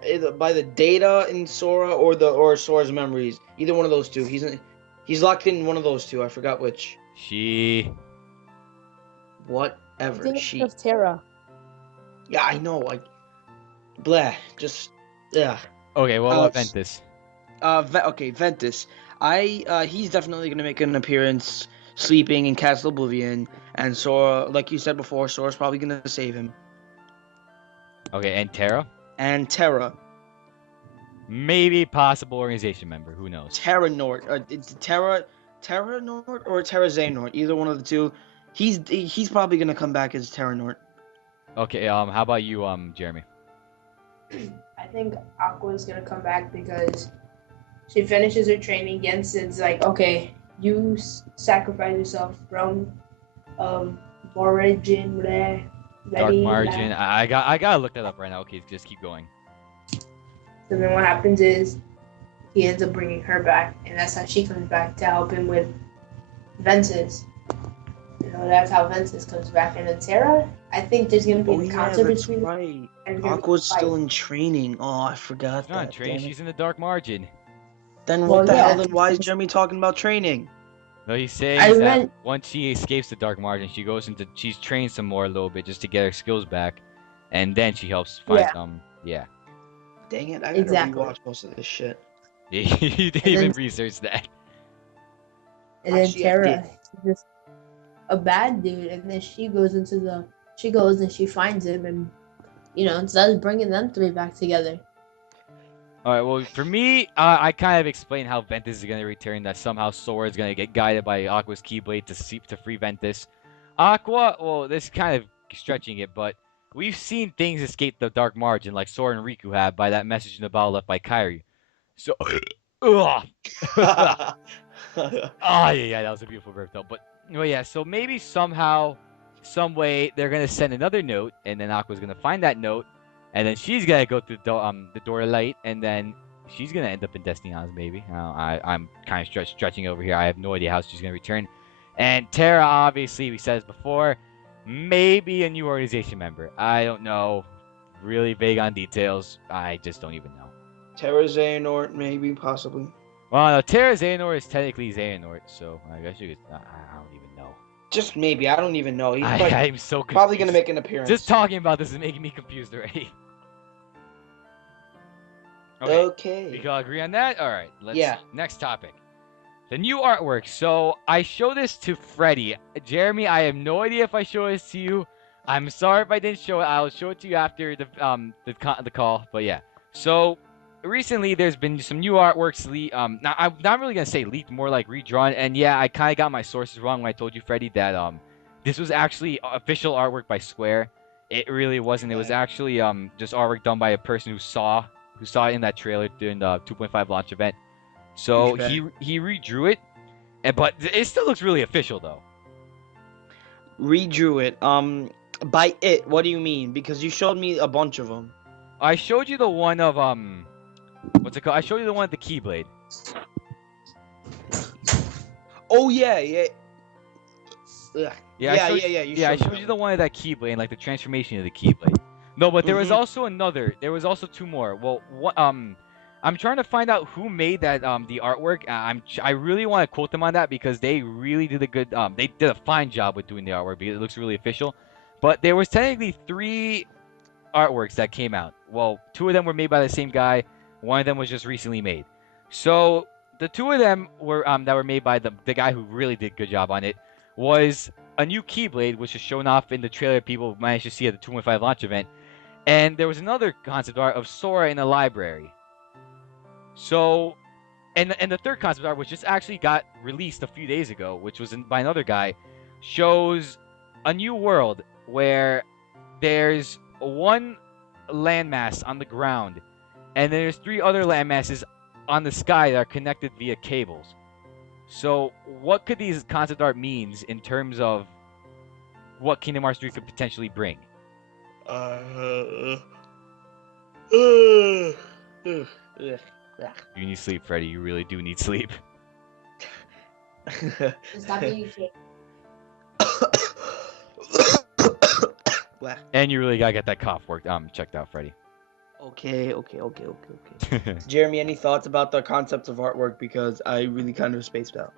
either by the data in Sora or Sora's memories. Either one of those two. He's locked in one of those two. I forgot which. She. I Whatever. think She. it's Terra. Yeah, I know. Like, blah. Just. Yeah. Okay, well, what Ventus? Okay, Ventus. He's definitely gonna make an appearance, sleeping in Castle Oblivion, and Sora, like you said before, Sora's probably gonna save him. Okay, and Terra? And Terra, Maybe possible organization member. Who knows? Terra Nort, it's Terra Nort or Terra Xehanort, either one of the two. He's probably gonna come back as Terra Nort. Okay, how about you, Jeremy? I think Aqua's gonna come back because she finishes her training. Jensen's like, okay, you sacrifice yourself from origin, ready, Dark Margin. I gotta look that up right now. Okay, just keep going. So then what happens is he ends up bringing her back, and that's how she comes back to help him with Ventus. You know, that's how Ventus comes back. And then Terra, I think there's gonna be Oh a yeah, counter that's between them. right. And it's gonna be Aqua's a fight. still in training. Oh, I forgot She's not in that. training. Damn it. She's in the Dark Margin. Then Well, what the yeah. hell? Then why is Jeremy talking about training? No, he's saying I that meant- once she escapes the Dark Margin, she's trained some more a little bit just to get her skills back, and then she helps find Yeah. some. Yeah. Dang it! I gotta Exactly. rewatch most of this shit. You didn't And even then- research that. And then Actually, I Terra, did. she's just a bad dude, and then she goes and she finds him, and starts bringing them three back together. All right. Well, for me, I kind of explained how Ventus is gonna return. That somehow Sora is gonna get guided by Aqua's Keyblade to free Ventus. Aqua, well, this is kind of stretching it, but we've seen things escape the Dark Margin, like Sora and Riku have, by that message in the bottle left by Kairi. So, ugh. Oh yeah, that was a beautiful burp though. But well, yeah. So maybe somehow, some way, they're gonna send another note, and then Aqua's gonna find that note, and then she's gonna go through the door of light, and then she's gonna end up in Destiny Islands. Maybe. I'm kind of stretching over here. I have no idea how she's gonna return. And Terra, obviously, we said this before, maybe a new organization member. I don't know. Really vague on details. I just don't even know. Terra Xehanort, maybe, possibly. Well, no, Terra Xehanort is technically Xehanort, so I guess you could. I don't even know. Just maybe. I don't even know. He's I'm so confused. probably gonna make an appearance. Just talking about this is making me confused already. Okay, Okay. we can all agree on that. All right, let's. Yeah. Next topic, the new artwork. So I show this to Freddie. Jeremy, I have no idea if I show this to you. I'm sorry if I didn't show it. I'll show it to you after the call. But yeah, so recently there's been some new artworks now I'm not really gonna say leaked, more like redrawn. And yeah, I kind of got my sources wrong when I told you, Freddie, that this was actually official artwork by Square. It really wasn't. It was Okay. actually just artwork done by a person who saw it in that trailer during the 2.5 launch event. So Douchebag. he redrew it, but it still looks really official though. Redrew it. By it, what do you mean? Because you showed me a bunch of them. I showed you the one of what's it called? I showed you the one with the Keyblade. Oh yeah, yeah. Ugh. Yeah, Yeah, I showed, yeah. You I showed showed me you the one of that Keyblade and like the transformation of the Keyblade. No, but there was Mhm. also another. There was also two more. Well, what I'm trying to find out who made that the artwork. I really want to quote them on that because they really did they did a fine job with doing the artwork because it looks really official. But there was technically three artworks that came out. Well, 2 of them were made by the same guy. 1 of them was just recently made. So the 2 of them were that were made by the guy who really did a good job on it was a new Keyblade, which is shown off in the trailer people managed to see at the 2.5 launch event. And there was another concept art of Sora in a library. So, and the third concept art, which just actually got released a few days ago, which was by another guy, shows a new world where there's 1 landmass on the ground, and there's 3 other landmasses on the sky that are connected via cables. So, what could these concept art means in terms of what Kingdom Hearts 3 could potentially bring? You need sleep, Freddy. You really do need sleep. Stop being a kid. And you really gotta get that cough worked checked out, Freddy. Okay. Jeremy, any thoughts about the concepts of artwork? Because I really kind of spaced out.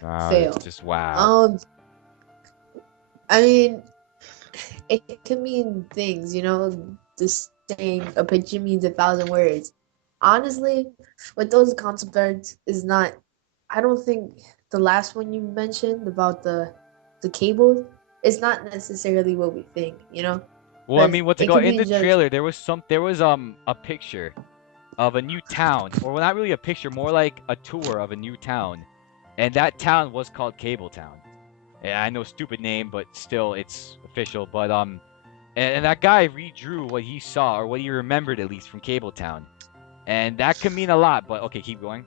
Fail. Just wow. I mean, it can mean things, you know. Just saying a picture means 1,000 words. Honestly, with those concept arts is not. I don't think the last one you mentioned about the cables is not necessarily what we think, you know. Well, I mean, what's it It called? could In be the just- trailer, there was a picture of a new town, or well, not really a picture, more like a tour of a new town, and that town was called Cable Town. Yeah, I know, stupid name, but still, it's official. But and that guy redrew what he saw, or what he remembered at least from Cable Town, and that could mean a lot. But okay, keep going.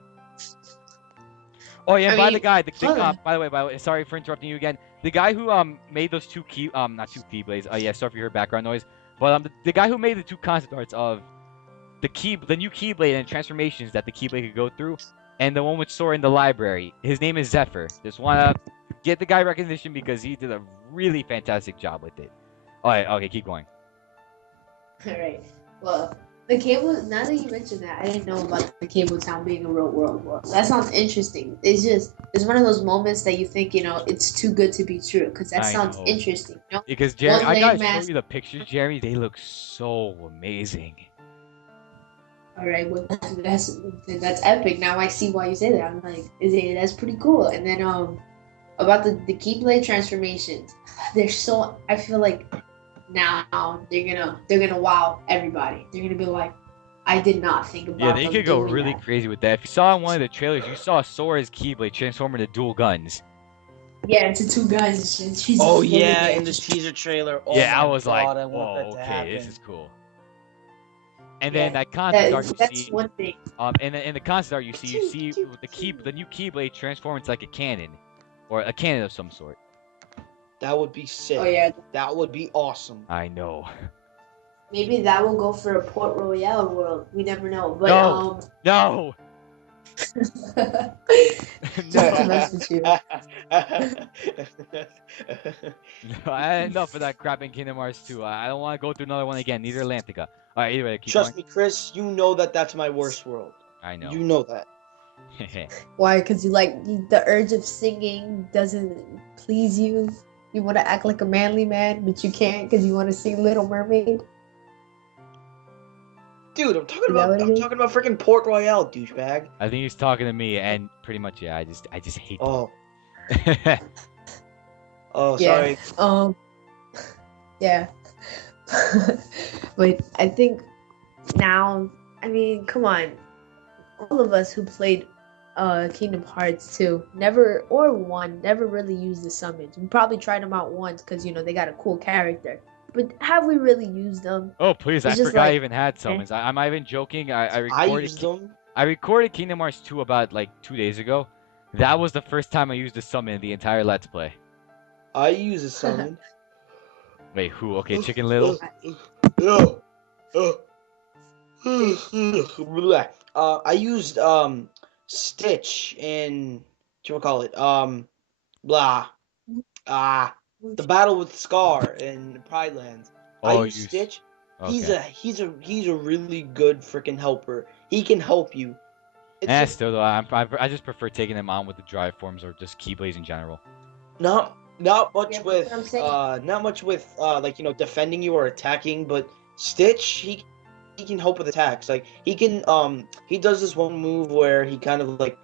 Oh yeah, I by mean, the guy, fun. by the way, sorry for interrupting you again. The guy who made those 2 not 2 keyblades. Yeah, sorry for your background noise. But the guy who made the 2 concept arts of the new keyblade and transformations that the keyblade could go through, and the one with Sora in the library. His name is Zephyr. Just wanna get the guy recognition because he did a really fantastic job with it. All right, okay, keep going. All right. Well, the cable. Now that you mentioned that, I didn't know about the Cable Town being a real world. Well, that sounds interesting. It's one of those moments that you think, you know, it's too good to be true because that I sounds know. interesting. You know? Because Jeremy, One I gotta landmass- show you the pictures, Jeremy. They look so amazing. All right. Well, that's epic. Now I see why you say that. I'm like, that's pretty cool. And then about the Keyblade transformations, they're so. I feel like now they're gonna wow everybody. They're gonna be like, I did not think about. Yeah, they them could go doing really that. crazy with that. If you saw in one of the trailers, you saw Sora's Keyblade transform into dual guns. Yeah, into 2 guys. And she's Oh just yeah, floating in the there. teaser trailer. Oh Yeah, my I was like, God, I want whoa, that to okay, this happen. is cool. And then Yeah, that concept art you that's see, one thing. in the concept art you see the new Keyblade transform into like a cannon, or a cannon of some sort. That would be sick. Oh yeah, That would be awesome. I know. maybe that will go for a Port Royale world. We never know. But No. No. just to No. mess with you. No, I had enough of that crap in Kingdom Hearts 2. I don't want to go through another one again. Neither Atlantica. All right, either way, keep Trust going. me, Chris. You know that's my worst world. I know. You know that. Why? Because the urge of singing doesn't please you. You want to act like a manly man, but you can't because you want to sing Little Mermaid. Dude, I'm talking Is that about what it is? freaking Port Royale, douchebag. I think he's talking to me, and pretty much, yeah. I just hate. Oh, Them. oh, Yeah. sorry. Yeah. But I think now, I mean, come on. All of us who played Kingdom Hearts 2 never really used the summons. We probably tried them out once because, you know, they got a cool character. But have we really used them? Oh please! I It's just forgot I like- even had summons. I'm not even joking. I I recorded. used them. I recorded Kingdom Hearts 2 about like 2 days ago. That was the first time I used a summon in the entire Let's Play. I use a summon. Wait, who? Okay, Chicken Little. I used Stitch in whatchamacallit, the battle with Scar in Pride Lands. Oh, I use you. Stitch. Okay. He's a really good freaking helper. He can help you. It's Eh, just still though, I just prefer taking them on with the drive forms or just Keyblades in general. not Not much Yeah, that's with what I'm saying. not much with like defending you or attacking, but Stitch he can help with attacks. Like he does this one move where he kind of like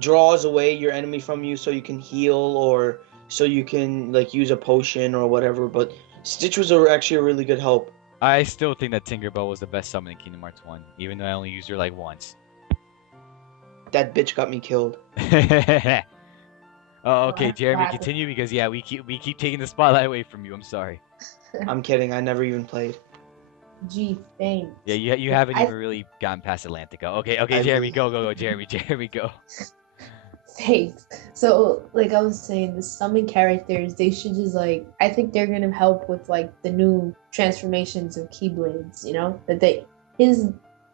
draws away your enemy from you so you can heal or so you can like use a potion or whatever. But Stitch was actually a really good help. I still think that Tinkerbell was the best summon in Kingdom Hearts 1, even though I only used her like once. That bitch got me killed. Oh, okay, What Jeremy, happened? continue because yeah, we keep taking the spotlight away from you. I'm sorry. I'm kidding. I never even played. Gee, thanks. Yeah, you haven't I even really gotten past Atlantica. Okay, I Jeremy, really- go, Jeremy, Jeremy, go. Thanks. So, like I was saying, the summon characters, they should just like I think they're gonna help with like the new transformations of Keyblades, you know? That they his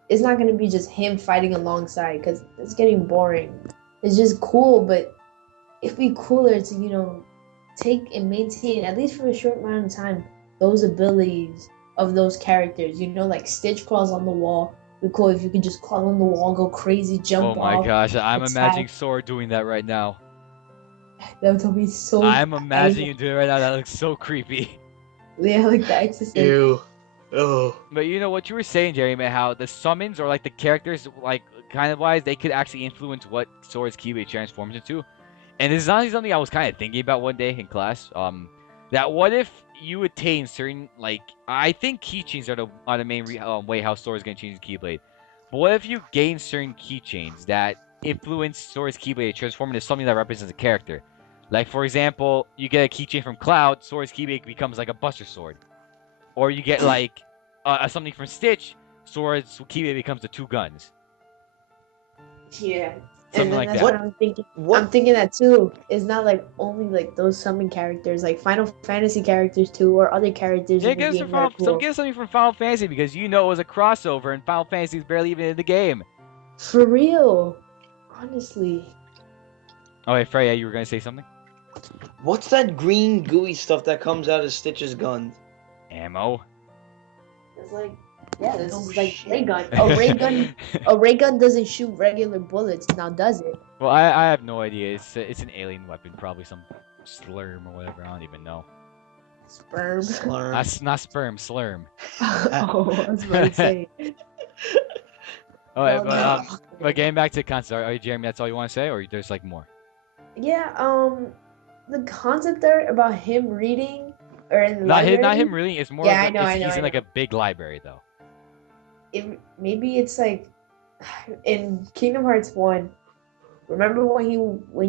it's not gonna be just him fighting alongside because it's getting boring. It's just cool, but it'd be cooler to, take and maintain, at least for a short amount of time, those abilities of those characters. Like Stitch crawls on the wall. It'd be cool if you could just crawl on the wall, go crazy, Oh jump my off. gosh, I'm attack. imagining Sora doing that right now. That would be so. I'm imagining you doing it right now. That looks so creepy. Yeah, like the Exorcist. Ew. Oh. But you know what you were saying, Jeremy, how the summons or like the characters, like kind of wise, they could actually influence what Sora's Keyblade transforms into. And this is honestly something I was kind of thinking about one day in class. That what if you attain certain like I think keychains are the main way how Sora's gonna change the Keyblade. But what if you gain certain keychains that influence Sora's Keyblade, transform into something that represents a character? Like for example, you get a keychain from Cloud, Sora's Keyblade becomes like a Buster Sword. Or you get like something from Stitch, Sora's Keyblade becomes the two guns. Yeah. Something And then like that's that. what I'm thinking. What? I'm thinking that too. It's not like only like those summon characters, like Final Fantasy characters too, or other characters Yeah, in the get us game that are cool. get us something from Final Fantasy because you know it was a crossover and Final Fantasy is barely even in the game. For real. Honestly. Oh wait, Freya, you were gonna say something? What's that green gooey stuff that comes out of Stitch's gun? Ammo. It's like, yeah, this Oh, is like shit. ray gun. A ray gun doesn't shoot regular bullets, now does it? Well, I have no idea. It's an alien weapon, probably some slurm or whatever. I don't even know. Sperm. Slurm. Not sperm, slurm. Oh, I was about to say. All right, Well, but getting back to the concept, are you, Jeremy? That's all you want to say, or there's like more? yeah, the concept there about him reading or in the Not library, him really. It's more. Yeah, of I know, I know, he's I in like know. a big library though. maybe it's like in Kingdom Hearts 1. Remember when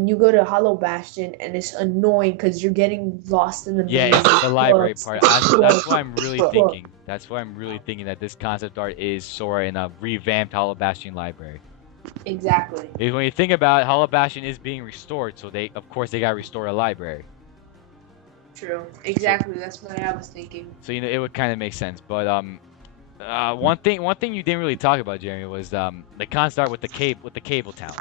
you go to Hollow Bastion and it's annoying because you're getting lost in the Yeah, maze. it's the library books, part. That's books, why I'm really books. thinking. That's why I'm really thinking that this concept art is Sora in a revamped Hollow Bastion library. Exactly. Because when you think about it, Hollow Bastion is being restored, so of course they gotta restore a library. True. Exactly. That's what I was thinking. So it would kind of make sense. But one thing you didn't really talk about, Jeremy, was the concept art with the cable town.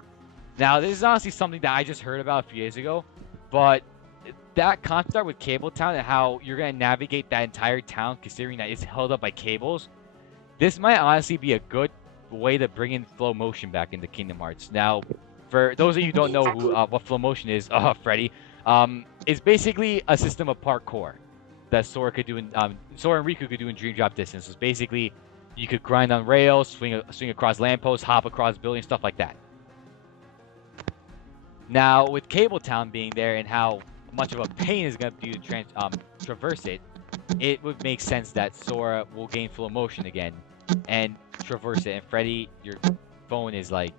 Now this is honestly something that I just heard about a few days ago, but that concept art with Cable Town and how you're gonna navigate that entire town, considering that it's held up by cables, this might honestly be a good way to bring in flow motion back into Kingdom Hearts. Now, for those of you who don't know what flow motion is, Freddy, it's basically a system of parkour that Sora could do in Sora and Riku could do in Dream Drop Distance. It's basically you could grind on rails, swing across lampposts, hop across buildings, stuff like that. Now, with Cable Town being there and how much of a pain is going to be to traverse it, it would make sense that Sora will gain flow motion again and traverse it. And Freddy, your phone is like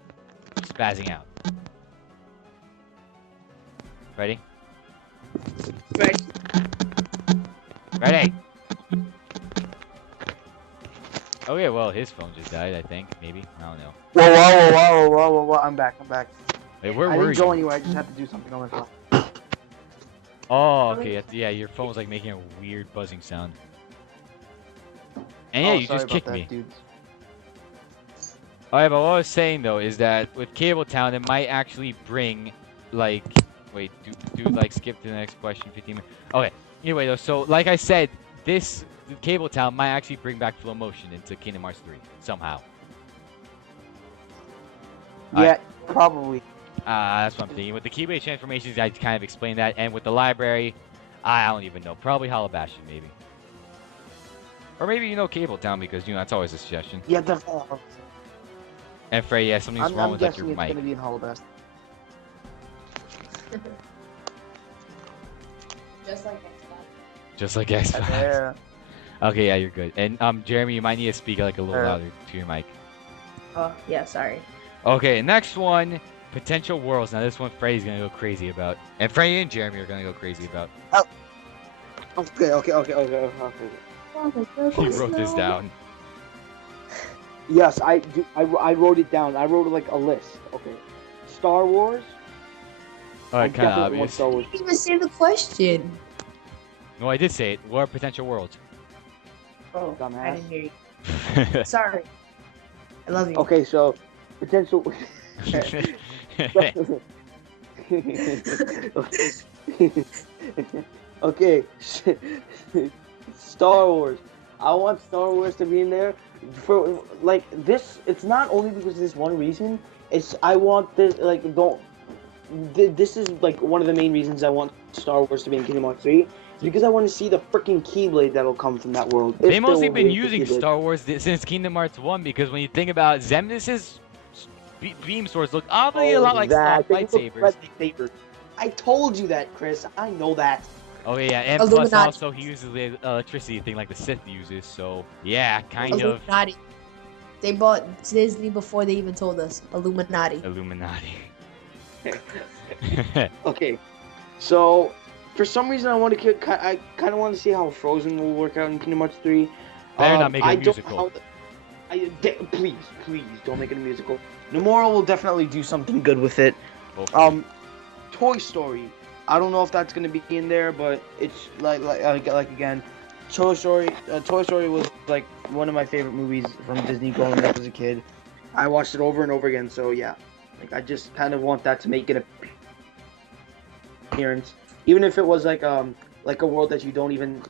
spazzing out. Ready? Right. Ready? Okay, well, his phone just died, I think. Maybe. I don't know. Whoa. I'm back. Wait, where I were didn't go you? anywhere. I just had to do something on my phone. Oh, okay. Yeah, your phone was like making a weird buzzing sound. And yeah, you sorry just about kicked that, me. dude. Alright, but what I was saying though is that with Cable Town, it might actually bring, like, wait, do like skip to the next question, 15 minutes. Okay, anyway though, so like I said, this Cable Town might actually bring back flow motion into Kingdom Hearts 3 somehow. Yeah, probably. That's what I'm thinking. With the Keyblade transformations, I kind of explained that, and with the library, I don't even know. Probably Hollow Bastion, maybe. Or maybe, Cable Town, because, that's always a suggestion. Yeah, definitely. And Frey, yeah, something's wrong I'm with, like, guessing your it's mic. gonna be in Hollow Bastion. Just like Xbox. Just like Xbox. Yeah. Okay, yeah, you're good. And, Jeremy, you might need to speak, like, a little louder to your mic. Oh, yeah, sorry. Okay, next one, potential worlds. Now, this one Frey's gonna go crazy about. And Frey and Jeremy are gonna go crazy about. Okay. He wrote this down. Yes, I do. I wrote it down. I wrote like a list. Okay. Star Wars. Alright, kind of definitely want obvious. Star Wars. You didn't even say the question. No, I did say it. What are potential worlds? Oh, I Dumbass. didn't hear you. Sorry. I love you. Okay, so potential. Okay. Star Wars. I want Star Wars to be in there for like this. It's not only because of this one reason. It's I want this like don't. This is like one of the main reasons I want Star Wars to be in Kingdom Hearts 3. Because I want to see the freaking Keyblade that'll come from that world. They If mostly there been will be using Keyblade. Star Wars since Kingdom Hearts 1 because when you think about it, Xemnas' beam swords look awfully a lot like that. soft They look lightsabers. like lightsabers. I told you that, Chris. I know that. Okay, yeah, and plus Illuminati. also he uses the electricity thing like the Sith uses, so yeah, kind of Illuminati. They bought Disney before they even told us. Illuminati. Illuminati. Okay, so for some reason I kind of want to see how Frozen will work out in Kingdom Hearts 3. Better not make it a I don't know musical. please don't make it a musical. Nomura will definitely do something good with it. Hopefully. Toy Story. I don't know if that's gonna be in there, but it's like again, Toy Story. Toy Story was like one of my favorite movies from Disney growing up as a kid. I watched it over and over again, so yeah. Like I just kind of want that to make an appearance, even if it was like a world that you don't even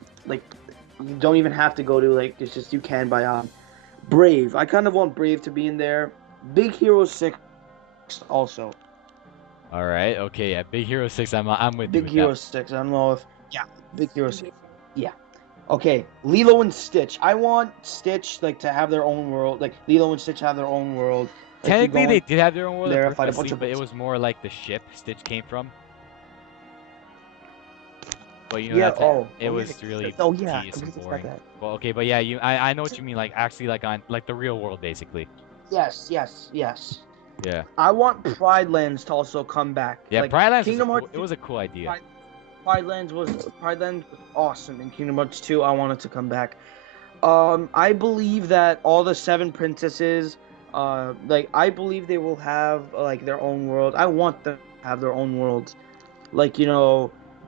have to go to. Like it's just you can by Brave. I kind of want Brave to be in there. Big Hero 6 also. All right, okay, yeah, Big Hero 6. I'm with you. Big with Hero that. 6. I don't know if Big Hero 6. Okay, Lilo and Stitch. I want Stitch to have their own world. Like Lilo and Stitch have their own world. Like, you Technically, go they in did have their own world, there, at fight a Birth by bunch Sleep, of but it books. was more like the ship Stitch came from. But Yeah. it was really Oh yeah. tedious and completely boring. forgot that. Well, okay, but yeah, I know what you mean. Like actually, like on like the real world, basically. Yes. Yeah. I want Pride Lands to also come back. Yeah, Like, Pride Lands Kingdom was Hearts it was a cool idea. Pride Lands was awesome in Kingdom Hearts 2. I want it to come back. I believe that all the 7 princesses, I believe they will have their own world. I want them to have their own worlds,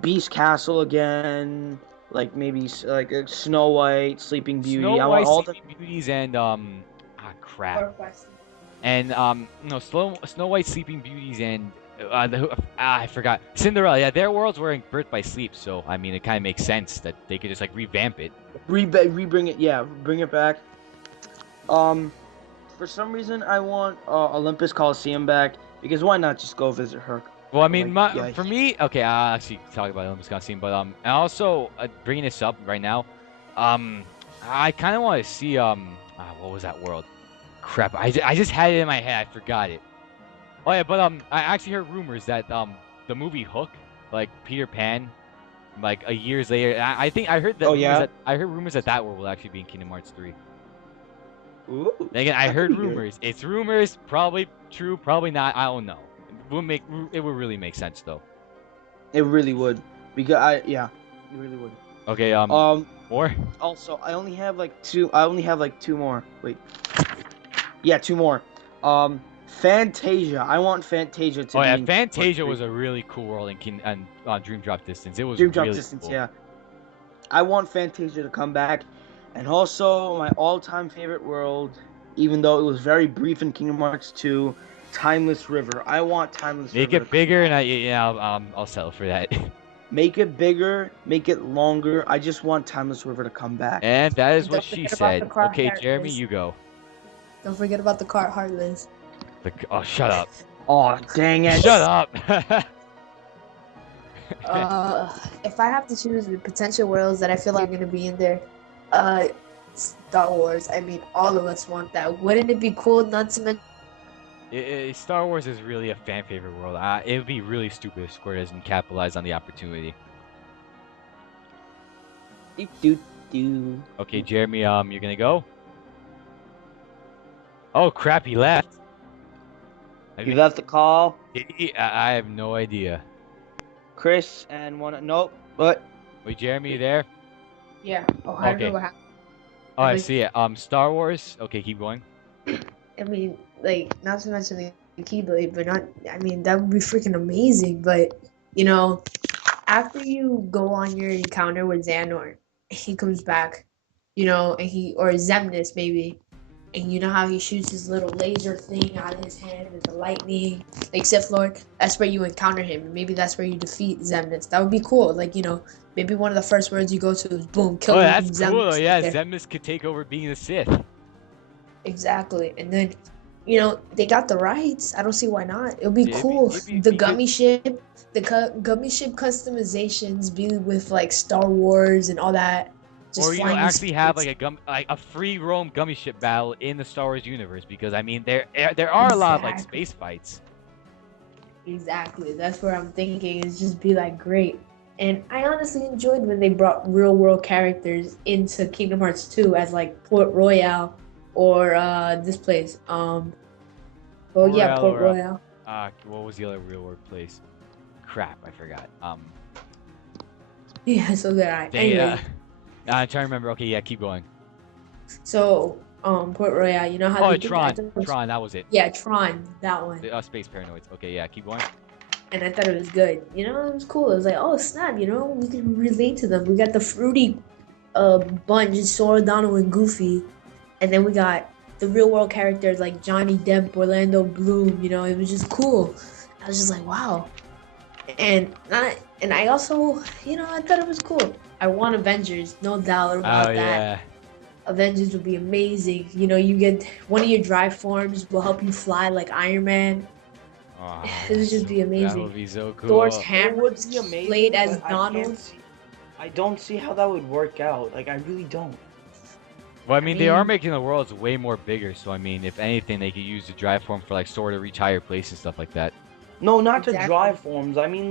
Beast Castle again, maybe Snow White, Sleeping Beauty. Snow I White, want all the Sleeping Beauties, and crap, Northwest. and no, Snow White, Sleeping Beauties, and I forgot Cinderella. Yeah, their worlds were in Birth by Sleep, so I mean, it kind of makes sense that they could just revamp it. rebring it. Yeah, bring it back. For some reason, I want Olympus Coliseum back because why not just go visit her? Well, I mean, Yeah. for me, okay, I'll actually talk about Olympus Coliseum, but and also bringing this up right now, I kind of want to see what was that world? Crap, I just had it in my head, I forgot it. Oh yeah, but I actually heard rumors that the movie Hook, like Peter Pan, a years later, I think I heard that. Oh, yeah? I heard rumors that world will actually be in Kingdom Hearts 3. Ooh, Again, I that heard could be good. rumors. It's rumors, probably true, probably not. I don't know. It would really make sense though. It really would because it really would. Okay, more? Also, I only have two. I only have two more. Wait. Yeah, 2 more. Fantasia. I want Fantasia to Oh be yeah, in Fantasia Hearts was a really cool world in Dream Drop Distance. It was 3. Dream Drop really Distance. cool. Yeah. I want Fantasia to come back, and also my all-time favorite world, even though it was very brief in Kingdom Hearts 2, Timeless River. I want Timeless Make River. it bigger, and I'll settle for that. Make it bigger, make it longer. I just want Timeless River to come back. And that is Don't what she forget about said. the car Okay, Jeremy, characters. you go. Don't forget about the cart Heartless. Oh, shut up. Oh, dang it. Shut up. If I have to choose the potential worlds that I feel like are gonna be in there, Star Wars. I mean, all of us want that. Wouldn't it be cool? Not to mention. Star Wars is really a fan favorite world. It would be really stupid if Square doesn't capitalize on the opportunity. Do. Okay, Jeremy, you're gonna go? Oh crap, he left. You left the call. I have no idea. Chris and one. Nope. What? Wait, Jeremy, you there? Yeah. Oh, I don't Okay. know what happened. Oh, I Like- see it. Star Wars. Okay, keep going. I mean, like, not to mention the Keyblade, but not. I mean, that would be freaking amazing. But you know, after you go on your encounter with Xehanort, he comes back, you know, and or Xemnas maybe, and you know how he shoots his little laser thing out of his hand with the lightning, like Sith Lord. That's where you encounter him, and maybe that's where you defeat Xemnas. That would be cool. Like, you know, maybe one of the first words you go to is boom, kill Oh, him. that's cool. Xemnas Yeah, there. Xemnas could take over being the Sith. Exactly. And then, you know, they got the rights. I don't see why not. It'll be Yeah, cool. it'd be The good. gummy ship, gummy ship customizations be with like Star Wars and all that. Just Or flying in actually have space. like a free roam gummy ship battle in the Star Wars universe, because I mean there are a lot of like Exactly. space fights. Exactly. That's where I'm thinking is just be like great. And I honestly enjoyed when they brought real world characters into Kingdom Hearts 2 as like Port Royale or this place. Oh yeah, Royale Port or, Royale. What was the other real world place? Crap, I forgot. Yeah, so did I. Dang it, Anyway, I'm trying to remember. Okay, yeah, keep going. so Port Royale, you know how Oh, they did Tron, that? Tron, that was it. Yeah, Tron, that one. The Space Paranoids. Okay, yeah, keep going. And I thought it was good. You know, it was cool. It was like, oh snap, you know, we can relate to them. We got the fruity bunch, Sora, Donald, and Goofy. And then we got the real world characters like Johnny Depp, Orlando Bloom, you know, it was just cool. I was just like, wow. And I also, you know, I thought it was cool. I want Avengers, no doubt about Oh that. yeah. Avengers would be amazing. You know, you get one of your drive forms will help you fly like Iron Man. Oh, It would just be That amazing. would be so cool. Thor's It hammer would be amazing. played as but Donald. I don't see how that would work out. Like, I really don't. Well, I mean, they are mean- making the worlds way more bigger, so I mean, if anything, they could use the drive form for like Sora to reach higher places and stuff like that. No, not the Exactly. drive forms. I mean,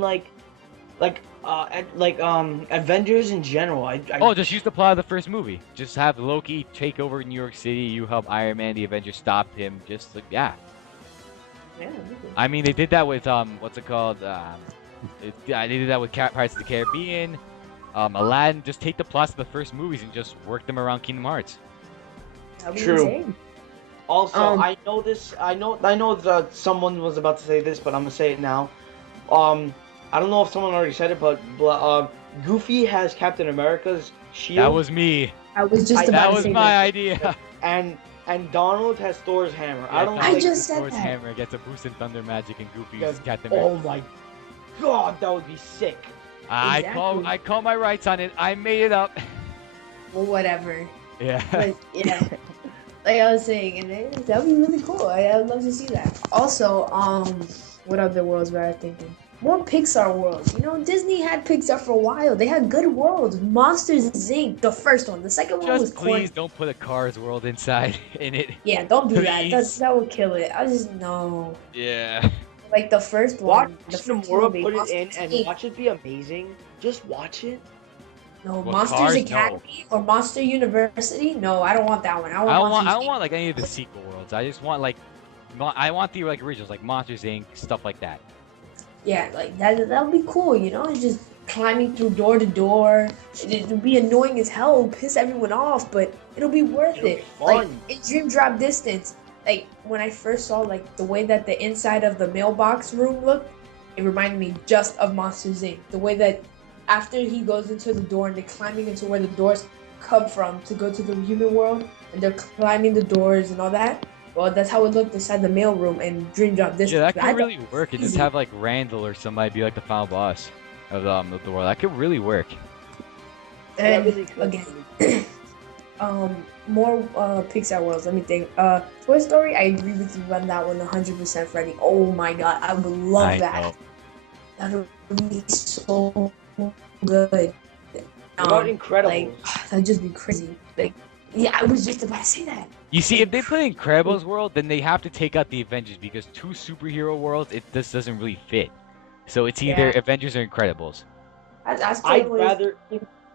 Avengers in general. Oh, just use the plot of the first movie. Just have Loki take over New York City. You help Iron Man, the Avengers stop him. Just like, yeah. Yeah, I mean, they did that with what's it called? They did that with Pirates of the Caribbean, Aladdin. Just take the plots of the first movies and just work them around Kingdom Hearts. that'd be True. insane. Also, Um, I know this. I know that someone was about to say this, but I'm gonna say it now. I don't know if someone already said it, but Goofy has Captain America's shield. That was me. I was just I- about That to was say my that. idea. and Donald has Thor's hammer. I don't I like. just said Thor's that. hammer gets a boost in thunder magic, and Goofy's Yes. Captain Oh America. my god, that would be sick. Exactly. I call my rights on it. I made it up. Well, whatever. Yeah. But yeah, like I was saying, and that'd be really cool. I'd love to see that. Also, what other worlds were I thinking? More Pixar worlds. You know, Disney had Pixar for a while. They had good worlds. Monsters Inc. The first one. The second one was Just corny. please don't put a Cars world inside in it. Yeah, don't do that. Please. That would kill it. I just no. Yeah. Like the first Watch one. The first Nomura one, put it Monsters in and Inc. watch it be amazing. Just watch it. No, Well, Monsters Cars, no. Academy or Monster University. No, I don't want that one. I I don't want Monsters like any of the sequel worlds. I just want like I want the like originals, like Monsters Inc. stuff like that. Yeah, like that would be cool, you know? It's just climbing through door to door. It'll be annoying as hell, it'll piss everyone off, but it'll be worth It'll it. be Like fun. in Dream Drop Distance, like when I first saw like the way that the inside of the mailbox room looked, it reminded me just of Monsters Inc. The way that after he goes into the door and they're climbing into where the doors come from to go to the human world, and they're climbing the doors and all that. Well, that's how it looked inside the mail room in Dream Drop Distance. Yeah, that I could thought- really work. And just easy. have like Randall or somebody be like the final boss of the world. That could really work. And That really could. again, More Pixar worlds. Let me think. Toy Story. I agree with you on that one. 100%, Freddy. Oh my God, I would love I that. know. That would be so good. What about Like Incredibles? that'd just be crazy. Like, yeah, I was just about to say that. You see, if they put Incredibles world, then they have to take out the Avengers because two superhero worlds, it just doesn't really fit. So it's either Yeah. Avengers or Incredibles. I still I'd would- rather,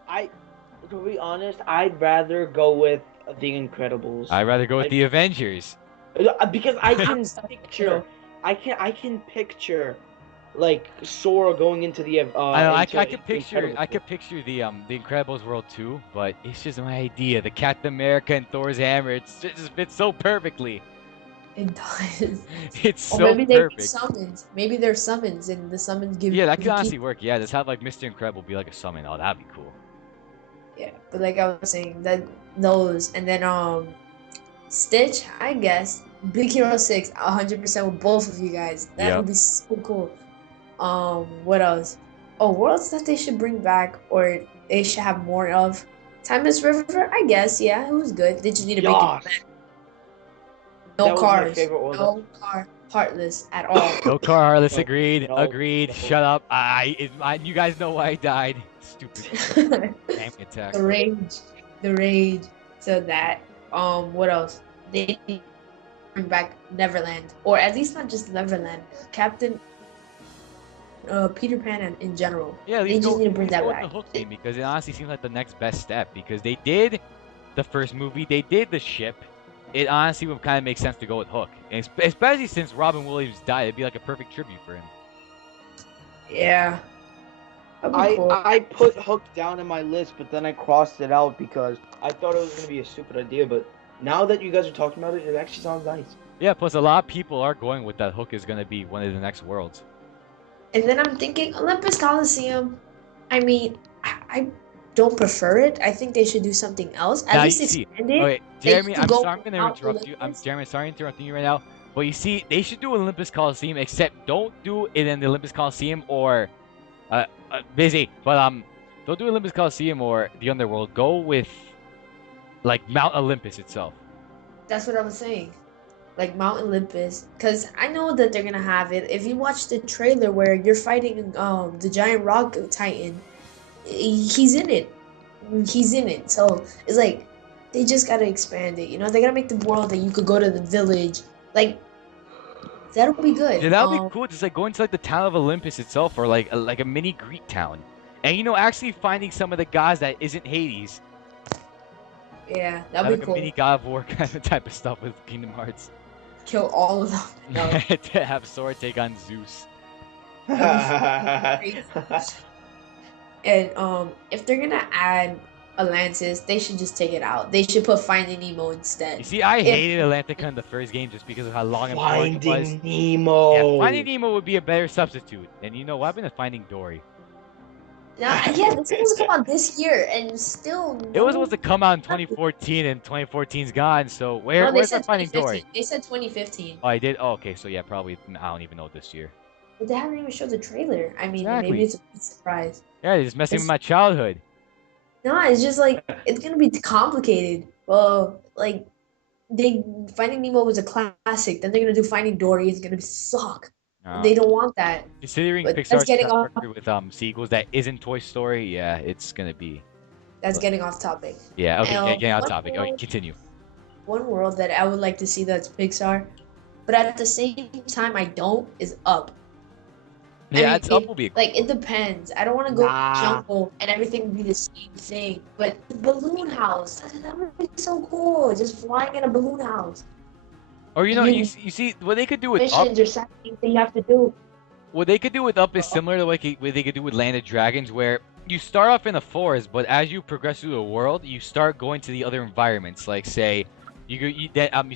I, to be honest, I'd rather go with The Incredibles. I'd rather go with the Avengers. Because I can stuck in the picture, middle. I can picture, like Sora going into the I know, I into could picture, Incredibles. I could picture the Incredibles world too, but it's just my idea. The Captain America and Thor's hammer, it just fits so perfectly. It does. It's Or so maybe they be perfect. summons. Maybe they're summons, and the summons give. Yeah, that could you honestly work. Yeah, just have like Mr. Incredible be like a summon. Oh, that'd be cool. Yeah, but like I was saying, that those, and then Stitch. I guess Big Hero 6. 100% with both of you guys. That Yep. would be so cool. What else? Oh, worlds that they should bring back, or they should have more of. Timeless River. I guess. Yeah, it was good. They just need to make it Yas. back. That No was my cars. favorite one. No car. Heartless at all. No car, Heartless, No, agreed, no, agreed. no. Shut up. You guys know why I died. Stupid panic attack. The rage. So that. What else? They need to bring back Neverland, or at least not just Neverland. Captain. Peter Pan in general. Yeah, They just need to bring that go with back. the hook theme because it honestly seems like the next best step because they did the first movie, they did the ship. It honestly would kind of make sense to go with Hook, and especially since Robin Williams died, it'd be like a perfect tribute for him. Yeah. That'd be cool. I put Hook down in my list, but then I crossed it out because I thought it was gonna be a stupid idea. But now that you guys are talking about it, it actually sounds nice. Yeah, plus a lot of people are going with that Hook is gonna be one of the next worlds. And then I'm thinking Olympus Coliseum. I mean, I don't prefer it. I think they should do something else. At Now, least you see- expand it. Okay, They Jeremy, need to I'm go sorry, I'm gonna without interrupt you. Olympus. Jeremy, sorry interrupting you right now. But you see, they should do Olympus Coliseum, except don't do it in the Olympus Coliseum or busy. But don't do Olympus Coliseum or the Underworld. Go with like Mount Olympus itself. That's what I was saying. Like Mount Olympus, because I know that they're gonna have it. If you watch the trailer where you're fighting the giant rock titan, he's in it. He's in it. So it's like they just gotta expand it. You know, they gotta make the world that you could go to the village. Like that'll be good. Yeah, that would be cool. Just like going to like the town of Olympus itself, or like a mini Greek town, and you know actually finding some of the gods that isn't Hades. Yeah, Have that'd like be a cool. mini God of War kind of type of stuff with Kingdom Hearts. Kill all of them. No. To have Sora take on Zeus. And if they're gonna add Atlantis, they should just take it out. They should put Finding Nemo instead. You see, I hated Atlantica in the first game just because of how long and boring it was. Finding Nemo. Yeah, Finding Nemo would be a better substitute. And you know what happened to Finding Dory? Yeah, it's supposed to come out this year, and still. It was supposed to come out in 2014, and 2014's gone. So No, they where's said the Finding 2015. Dory? They said 2015, Oh, I did. Oh, okay. So yeah, probably. I don't even know this year. but they haven't even showed the trailer. I mean, Exactly. maybe it's a big surprise. Yeah, it's messing with It's- my childhood. No, it's just like it's gonna be complicated. Well, like Finding Nemo was a classic. Then they're gonna do Finding Dory. It's gonna suck. They don't want that. Considering but that's Pixar's getting track off- record with sequels that isn't Toy Story, yeah, it's gonna be. That's getting off topic. Yeah. Okay. And, Getting out one topic. Okay, more- continue. One world that I would like to see that's Pixar, but at the same time I don't is Up. I Yeah, mean, it's Up will be. A Like it depends. I don't want to go Nah. jungle and everything be the same thing. But the balloon house, that would be so cool. Just flying in a balloon house. Or you know, you- you see what they could do with Up. Missions or something that you have to do. What they could do with Up is similar to what they could do with Land of Dragons, where you start off in a forest, but as you progress through the world, you start going to the other environments. Like, say, you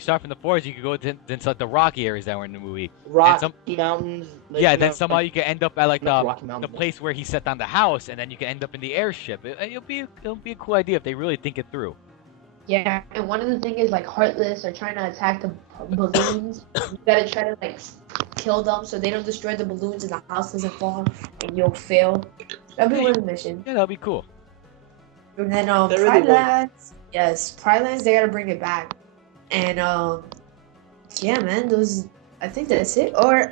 start from the forest, you could go to like the rocky areas that were in the movie. Rocky Mountains. like, Yeah, you then know, somehow you can end up at like not the Rocky Mountains. place where he set down the house, and then you can end up in the airship. It'll be a cool idea if they really think it through. Yeah, and one of the things is like Heartless are trying to attack the balloons. You gotta try to like kill them so they don't destroy the balloons and the house doesn't fall and you'll fail. That'd be one of the missions. Yeah, that'll be cool. And then That really Pride Lands. Yes, Pride Lands, they gotta bring it back. And yeah, man, those. I think that's it. Or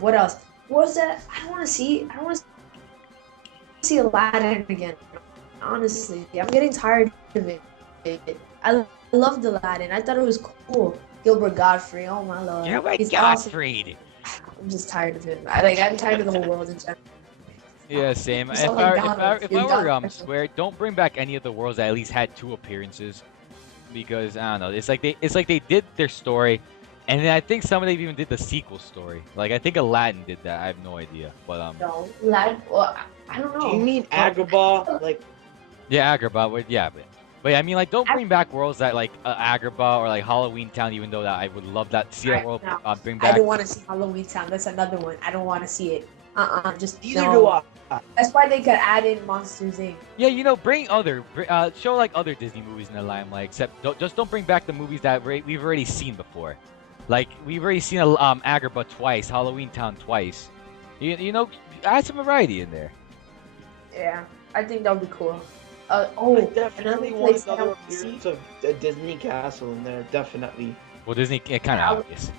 what else? What was that? I don't want to see. I don't want to see Aladdin again. Honestly, I'm getting tired of it. I loved Aladdin. I thought it was cool. Gilbert Godfrey. Oh my lord, Yeah, but he's awesome. Gottfried. I'm just tired of him. I'm tired of the whole world in general. Yeah, same. He's If all like I Donald. if You're I were Donald. swear, don't bring back any of the worlds that at least had 2 appearances, because I don't know. It's like they did their story, and then I think some of them even did the sequel story. Like I think Aladdin did that. I have no idea, but No, Aladdin. Well, I don't Do you know. mean Agrabah? Like, yeah, Agrabah. But yeah, I mean like don't I- bring back worlds that like Agrabah or like Halloween Town, even though that I would love that to see that world No, bring I back. don't want to see Halloween Town. That's another one. I don't want to see it. Just neither no. do I. That's why they could add in Monsters Inc. Yeah, bring show like other Disney movies in the limelight. Except don't bring back the movies that we've already seen before. Like we've already seen Agrabah twice, Halloween Town twice. Add some variety in there. Yeah, I think that would be cool. I definitely another want place that I another want to see. appearance of a Disney castle in there. Definitely. Well, Disney kind of obvious.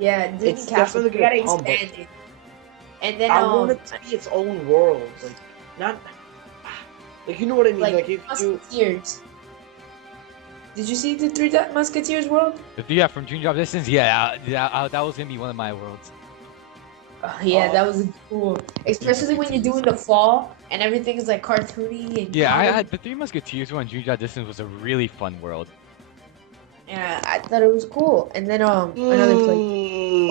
Yeah, Disney It's Castle. We definitely gotta gonna come, but expand it. And then I want it to be its own world. Like, not. Like, you know what I mean? Like, if you. Musketeers. Did you see the Three Musketeers world? Yeah, from Dream Drop Distance. Yeah, that was gonna be one of my worlds. Yeah, that was cool. Especially when you're doing the fall and everything is like cartoony and Yeah, the Three Musketeers one, Dream Drop Distance, was a really fun world. yeah, I thought it was cool. And then another place.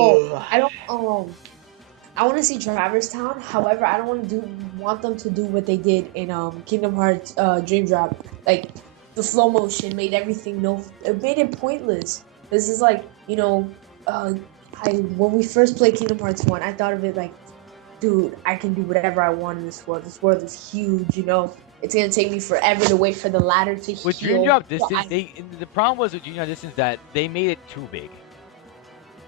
I want to see Traverse Town. However, I don't want them to do what they did in Kingdom Hearts Dream Drop. Like the slow motion made everything it made it pointless. This is like, when we first played Kingdom Hearts 1, I thought of it like, dude, I can do whatever I want in this world. This world is huge, It's gonna take me forever to wait for the ladder to heal. With Dream Drop Distance, the problem was with Dream Drop Distance that they made it too big.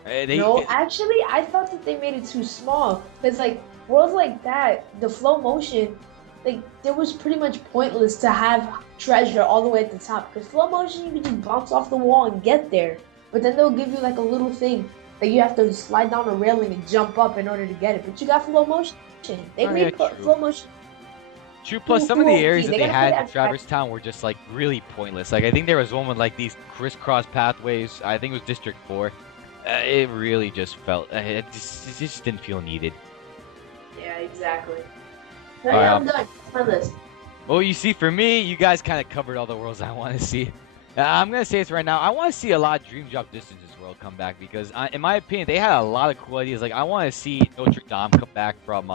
Actually, I thought that they made it too small. Cause like worlds like that, the flow motion, like it was pretty much pointless to have treasure all the way at the top. Cause flow motion, you can just bounce off the wall and get there. But then they'll give you like a little thing that you have to slide down a railing and jump up in order to get it. But you got flow motion. They made flow motion. True. Plus, some of the areas that They they gotta had put in Traverse Town were just like really pointless. Like I think there was one with like these crisscross pathways. I think it was District 4. It really just felt. It just didn't feel needed. Yeah, exactly. Alright, I'm done. That's my list. Well, you see, for me, you guys kind of covered all the worlds I want to see. I'm gonna say this right now. I want to see a lot of Dream Drop Distance's world come back because, in my opinion, they had a lot of cool ideas. Like I want to see Notre Dame come back from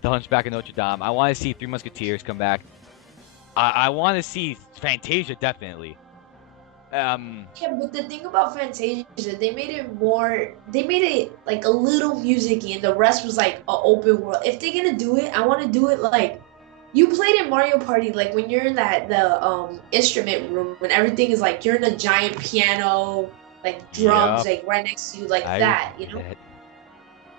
the Hunchback of Notre Dame. I want to see Three Musketeers come back. I want to see Fantasia definitely. Yeah, but the thing about Fantasia, they made it like a little musicy, and the rest was like an open world. If they're gonna do it, I want to do it like you played in Mario Party, like when you're in the instrument room, when everything is like you're in a giant piano, like drums, like right next to you, like that,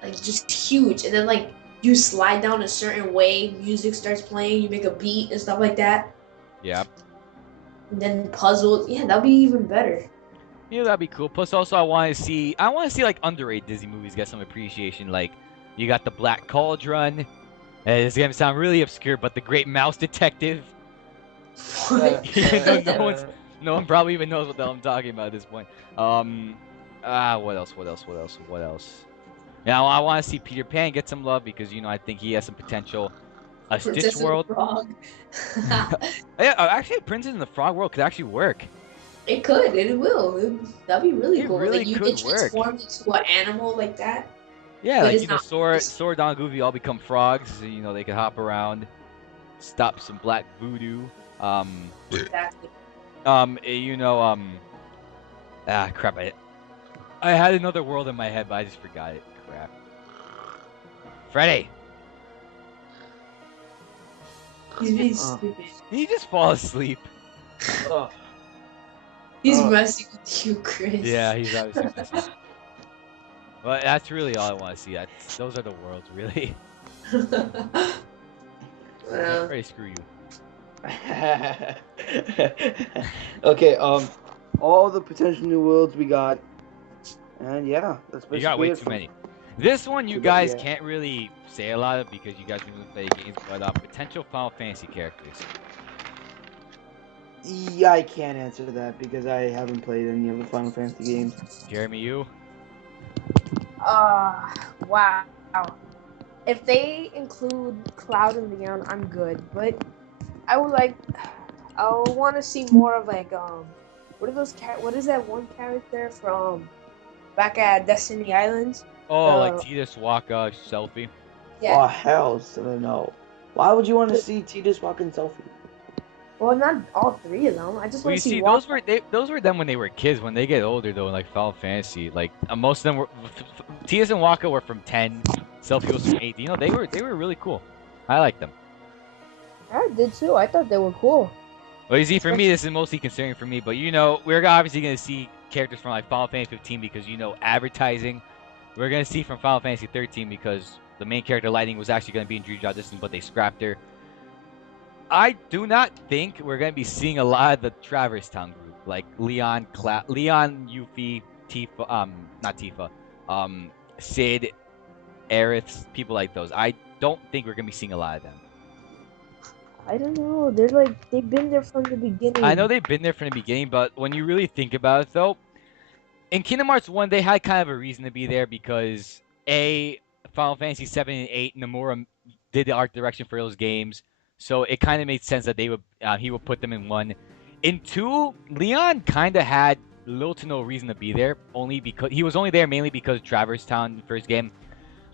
like just huge, and then like you slide down a certain way, music starts playing, you make a beat and stuff like that. Yeah. And then puzzles, yeah, that'd be even better. Yeah, that'd be cool. Plus, also, I want to see like underrated Disney movies get some appreciation. Like, you got the Black Cauldron. It's gonna sound really obscure, but the Great Mouse Detective. No one probably even knows what the hell I'm talking about at this point. What else? Now, I want to see Peter Pan get some love because I think he has some potential. A Stitch World. Yeah, actually, Princess and the Frog World could actually work. It could, and it will. That'd be really cool. Really like you could could transform into an animal like that. Yeah, like Sora, Don, Goofy all become frogs. So, they can hop around, stop some black voodoo. Exactly. Crap! I had another world in my head, but I just forgot it. Crap. Freddy. He's being stupid. Did he just fall asleep? He's messing with you, Chris. Yeah, he's obviously messing. Well, that's really all I want to see. Those are the worlds, really. Well, Freddy, screw you. Okay, all the potential new worlds we got, and yeah, that's You got basically way it too for many. This one you we got- guys yeah. can't really say a lot of because you guys don't really play games, but potential Final Fantasy characters. Yeah, I can't answer that because I haven't played any of the Final Fantasy games. Jeremy, you? Wow. If they include Cloud and Leon, I'm good. But I would like, I want to see more of like what are those what is that one character from back at Destiny Islands? Oh, like The Tidus Waka selfie. Oh yeah. hell, so no. Why would you want to see Tidus walking selfie? Well, not all three of them. I just Well, want you to see see, Waka. those were them when they were kids. When they get older, though, in like Final Fantasy, like most of them were. Tidus and Waka were from 10. Selfie was from 8. You know, they were really cool. I like them. I did too. I thought they were cool. Well, you see, for me, this is mostly concerning for me. But you know, we're obviously gonna see characters from like Final Fantasy 15 because you know advertising. We're gonna see from Final Fantasy 13 because the main character Lightning was actually gonna be in Dream Drop Distance, but they scrapped her. I do not think we're gonna be seeing a lot of the Traverse Town group, like Leon, Leon, Yuffie, Tifa, not Tifa, Sid, Aerith, people like those. I don't think we're gonna be seeing a lot of them. I don't know. They're like they've been there from the beginning. I know they've been there from the beginning, but when you really think about it, though, in Kingdom Hearts 1, they had kind of a reason to be there because Final Fantasy 7 and 8, Nomura did the art direction for those games. So it kind of made sense that he would put them in 1. In 2, Leon kind of had little to no reason to be there, only because he was only there mainly because Traverse Town first game.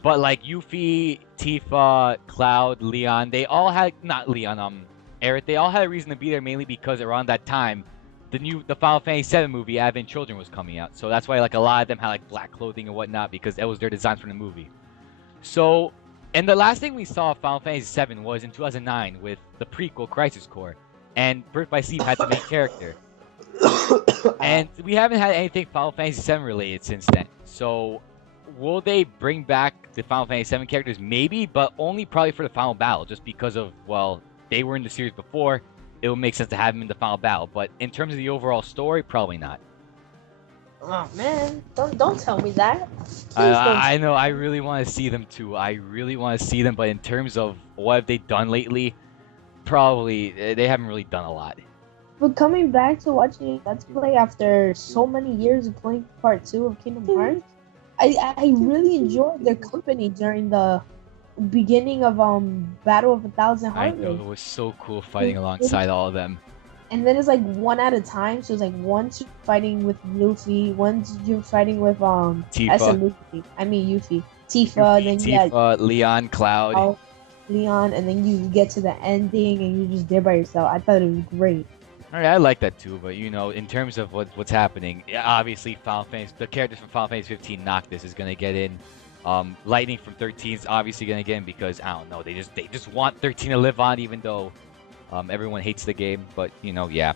But like Yuffie, Tifa, Cloud, Leon, they all had not Leon, Aerith, they all had a reason to be there mainly because around that time, the Final Fantasy VII movie Advent Children was coming out. So that's why like a lot of them had like black clothing and whatnot because that was their designs from the movie. So. And the last thing we saw of Final Fantasy VII was in 2009 with the prequel Crisis Core, and Birth by Sleep had the main character. And we haven't had anything Final Fantasy VII related since then. So, will they bring back the Final Fantasy VII characters? Maybe, but only probably for the final battle, just because of, well, they were in the series before. It would make sense to have them in the final battle. But in terms of the overall story, probably not. Oh man, don't tell me that. I know, I really want to see them too. I really want to see them, but in terms of what have they done lately, probably they haven't really done a lot. But coming back to watching Let's Play after so many years of playing Part 2 of Kingdom Hearts, I really enjoyed their company during the beginning of Battle of 1,000 I Heartaches. know, it was so cool fighting alongside all of them. And then it's like one at a time. So it's like once you're fighting with Luffy, once you're fighting with I said Luffy. I mean Yuffie. Tifa, then you got Leon, Cloud. Leon, and then you get to the ending and you're just there by yourself. I thought it was great. Alright, I like that too, but you know, in terms of what's happening, obviously the characters from Final Fantasy 15 Noctis is gonna get in. Lightning from 13 is obviously gonna get in because I don't know, they just want 13 to live on, even though everyone hates the game. But you know, yeah,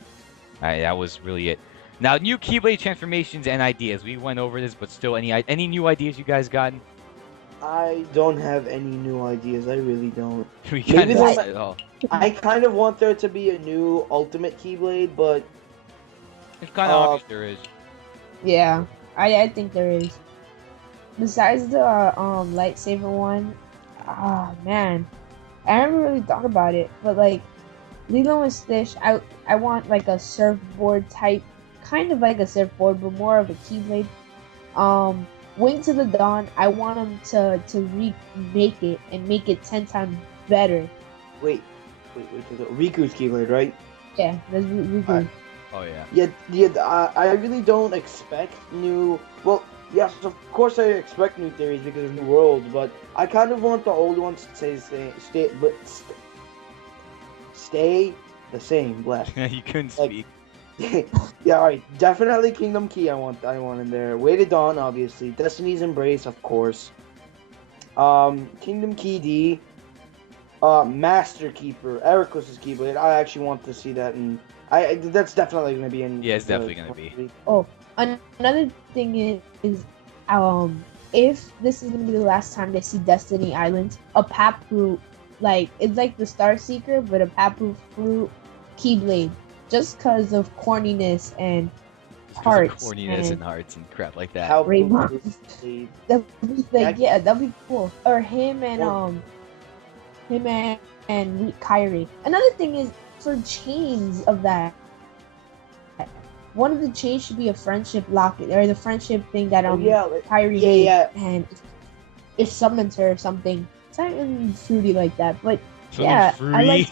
that was really it. Now, new Keyblade transformations and ideas. We went over this, but still, any new ideas you guys gotten? I don't have any new ideas. I really don't. We kind Maybe of there's- said it all. I kind of want there to be a new Ultimate Keyblade, but It's kind of obvious there is. Yeah, I think there is. Besides the lightsaber one, man, I haven't really thought about it. But like Lilo and Stitch, I want like a surfboard type, kind of like a surfboard, but more of a Keyblade. Wing to the Dawn, I want them to remake it and make it 10 times better. wait. Riku's Keyblade, right? Yeah, that's Riku. Alright. Oh yeah. Yeah. I really don't expect new. Well, yes, of course I expect new theories because of new worlds, but I kind of want the old ones to stay the same. Bless. You couldn't Like- speak. Yeah, alright. Definitely Kingdom Key. I want in there. Way to Dawn, obviously. Destiny's Embrace, of course. Kingdom Key D. Master Keeper, Ericus's Keyblade. I actually want to see that, and that's definitely gonna be in. Yeah, it's definitely gonna be. Another thing is if this is gonna be the last time they see Destiny Islands, a Papu, like it's like the Star Seeker, but a Papu fruit Keyblade. just because of corniness and Because of hearts corniness and and hearts and crap like that. How Rainbow. Blade. that'd be like, yeah, that'd be cool. Or him Or- and Kyrie. Another thing is for chains of that. One of the chains should be a friendship locket or the friendship thing that Oh yeah, like, Kyrie yeah, made, yeah. and it summons her or something. Something fruity like that, but Something yeah, free. I like.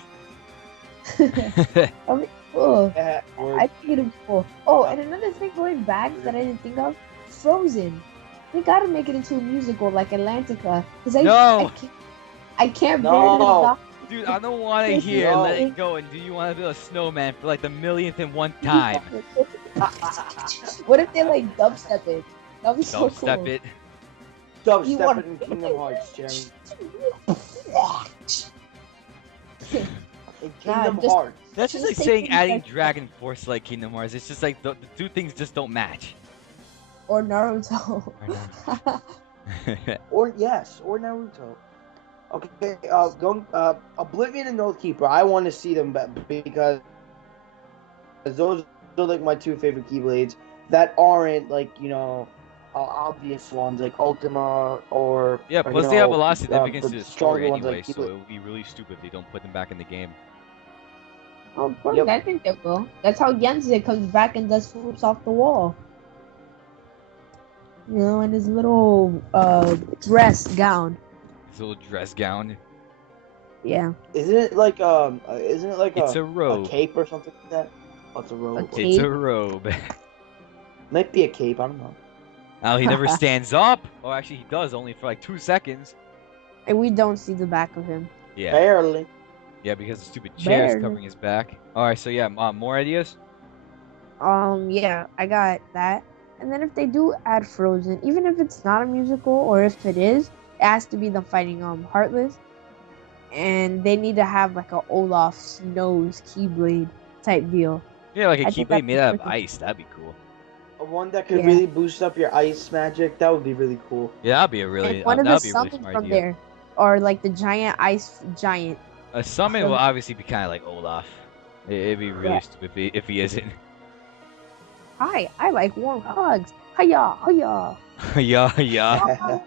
I mean, cool. Yeah, I think it'd be cool. Oh, and another thing going back that I didn't think of, Frozen. They gotta make it into a musical like Atlantica, because No! I can't bear No. the doc- Dude, I don't want to hear No. Let It Go and Do You Want to Build a Snowman for like the millionth and one time. What if they like dubstep it? That'd be so Don't cool. step it. Dubstep You want- it in Kingdom Hearts, Jeremy. In Kingdom just- Hearts. That's just like Just saying take adding like- Dragon Force like Kingdom Hearts. It's just like the two things just don't match. Or Naruto. Or Naruto. Okay, going Oblivion and Oathkeeper. I want to see them because those are like my two favorite Keyblades that aren't like obvious ones like Ultima or Yeah, or, plus they have a lot of the significance to the story stronger ones anyway, like so Keyblade. it would be really stupid if they don't put them back in the game. Oh, of course, Yep. I think they will. That's how Genzi comes back and does flips off the wall. You know, in his little dress gown. His little dress gown. Yeah. Isn't it like It's a a robe. cape or something like that? Oh, it's a robe. A It's cape? a robe. Might be a cape. I don't know. Oh, he never stands up. Oh, actually, he does only for like 2 seconds. And we don't see the back of him. Yeah, Barely. yeah, because the stupid chair is Barely. covering his back. All right, so yeah, more ideas. Yeah, I got that. And then if they do add Frozen, even if it's not a musical or if it is, it has to be them fighting Heartless. And they need to have like a Olaf's nose Keyblade type deal. Yeah, like a I think Keyblade that'd made be out of freaking- ice. That'd be cool. One that could Yeah. really boost up your ice magic. That would be really cool. Yeah, that'd be a really And one of the that'd be a really summons smart from idea. there, or like the giant ice giant. A summon From- will obviously be kind of like Olaf. It'd be really Yeah. stupid if he isn't. Hi, I like warm hugs. Hiya, hiya. yeah, yeah.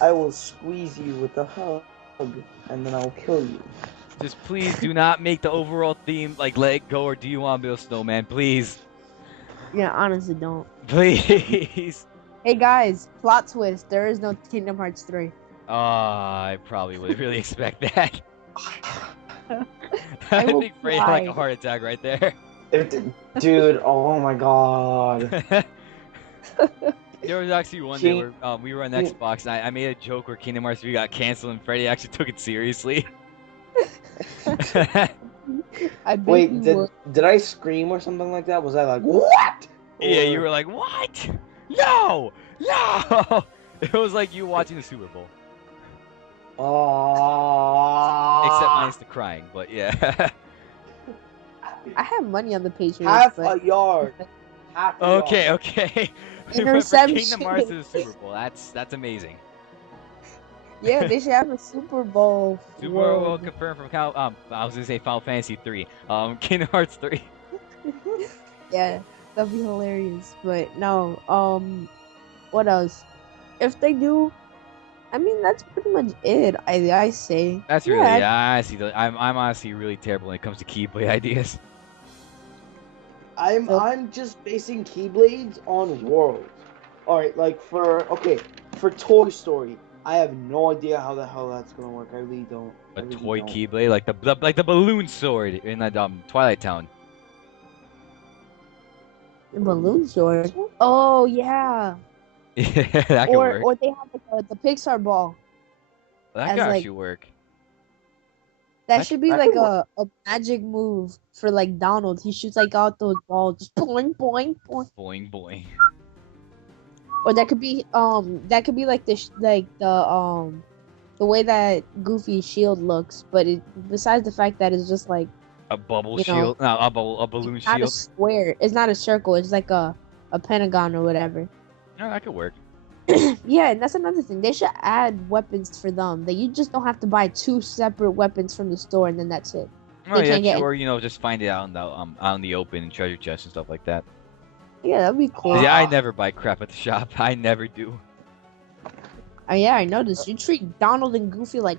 I will squeeze you with a hug, and then I'll kill you. Just please do not make the overall theme like Let It Go or Do You Want to Build a Snowman, please. Yeah, honestly, don't. Please. Hey guys, plot twist. There is no Kingdom Hearts 3. I probably would really expect that. I I will think Frey had like a cry. heart attack right there. Dude, oh my god. There was actually one day King- where we were on Xbox and I made a joke where Kingdom Hearts 3 got canceled and Freddie actually took it seriously. I bet Wait, you did, would. did I scream or something like that? Was I like, what? Yeah, you Or- were like, what? No! No! It was like you watching the Super Bowl. Except Oh. minus the crying, but yeah. I have money on the Patriots, Half but a yard. Half a Okay, yard. okay. We went from Kingdom Interception. Hearts to the Super Bowl. That's amazing. yeah, they should have a Super Bowl. Super Bowl Whoa. confirmed from I was gonna say Final Fantasy 3. Kingdom Hearts 3. Yeah, that'd be hilarious. But no, what else? If they do, I mean that's pretty much it. I say. That's Yeah, really I'm honestly really terrible when it comes to Keyblade ideas. I'm just basing Keyblades on worlds. Alright, like for Toy Story, I have no idea how the hell that's gonna work. I really don't. A I really toy don't. Keyblade, like the balloon sword in that Twilight Town. The balloon sword. Oh yeah. Yeah, that could work. Or they have like the Pixar ball. That as, could like- actually work. That That- should be that like could work. a magic move for like Donald. He shoots like out those balls, just boing boing boing. Boing boing. Or that could be like the way that Goofy's shield looks, but besides the fact that it's just like A bubble You know, shield. No, a balloon it's not a shield. square, it's not a circle, it's like a pentagon or whatever. No, that could work. Yeah, and that's another thing. They should add weapons for them. That you just don't have to buy two separate weapons from the store and then that's it. Oh They yeah, can't get true. Or just find it out in the open in treasure chests and stuff like that. Yeah, that'd be 'Cause, cool. yeah, I never buy crap at the shop. I never do. Oh yeah, I noticed. You treat Donald and Goofy like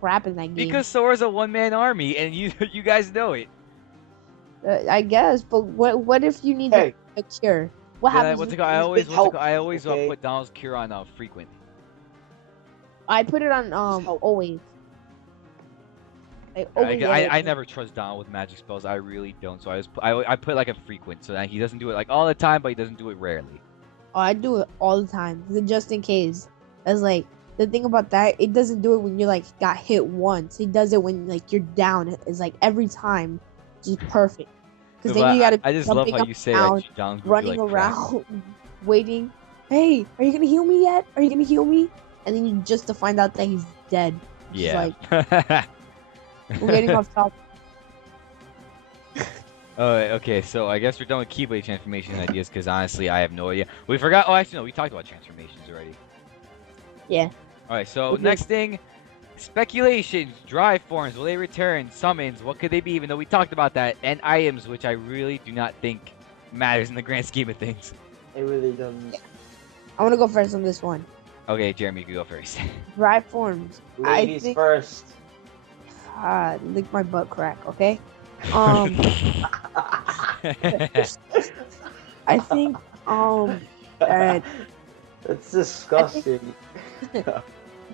crap in that game. Because Sora's a one-man army, and you you guys know it. I guess, but what if you need Hey, a cure? What Then happens? what's it If, called? help, I always okay? put Donald's cure on frequent. I put it on help. always. I always I get it. never trust Donald with magic spells. I really don't. So I put like a frequent, so that he doesn't do it like all the time, but he doesn't do it rarely. Oh, I do it all the time, just in case. That's like the thing about that. It doesn't do it when you like got hit once. It does it when like you're down. It's like every time, just perfect. Because then you gotta I just love jumping how up you say down, that Donald's goofy running like crap. around, waiting. Hey, are you gonna heal me yet? Are you gonna heal me? And then you just to find out that he's dead. It's Yeah. like we're getting off topic. Okay, so I guess we're done with Keyblade transformation ideas because honestly, I have no idea. We forgot. Oh, actually, no, we talked about transformations already. Yeah. All right, so Mhm. next thing, speculations, drive forms, will they return? Summons, what could they be? Even though we talked about that, and items, which I really do not think matters in the grand scheme of things. It really doesn't. I want to go first on this one. Okay, Jeremy, you can go first. Drive forms. I Ladies think. first. Lick my butt crack, okay? I think that That's disgusting.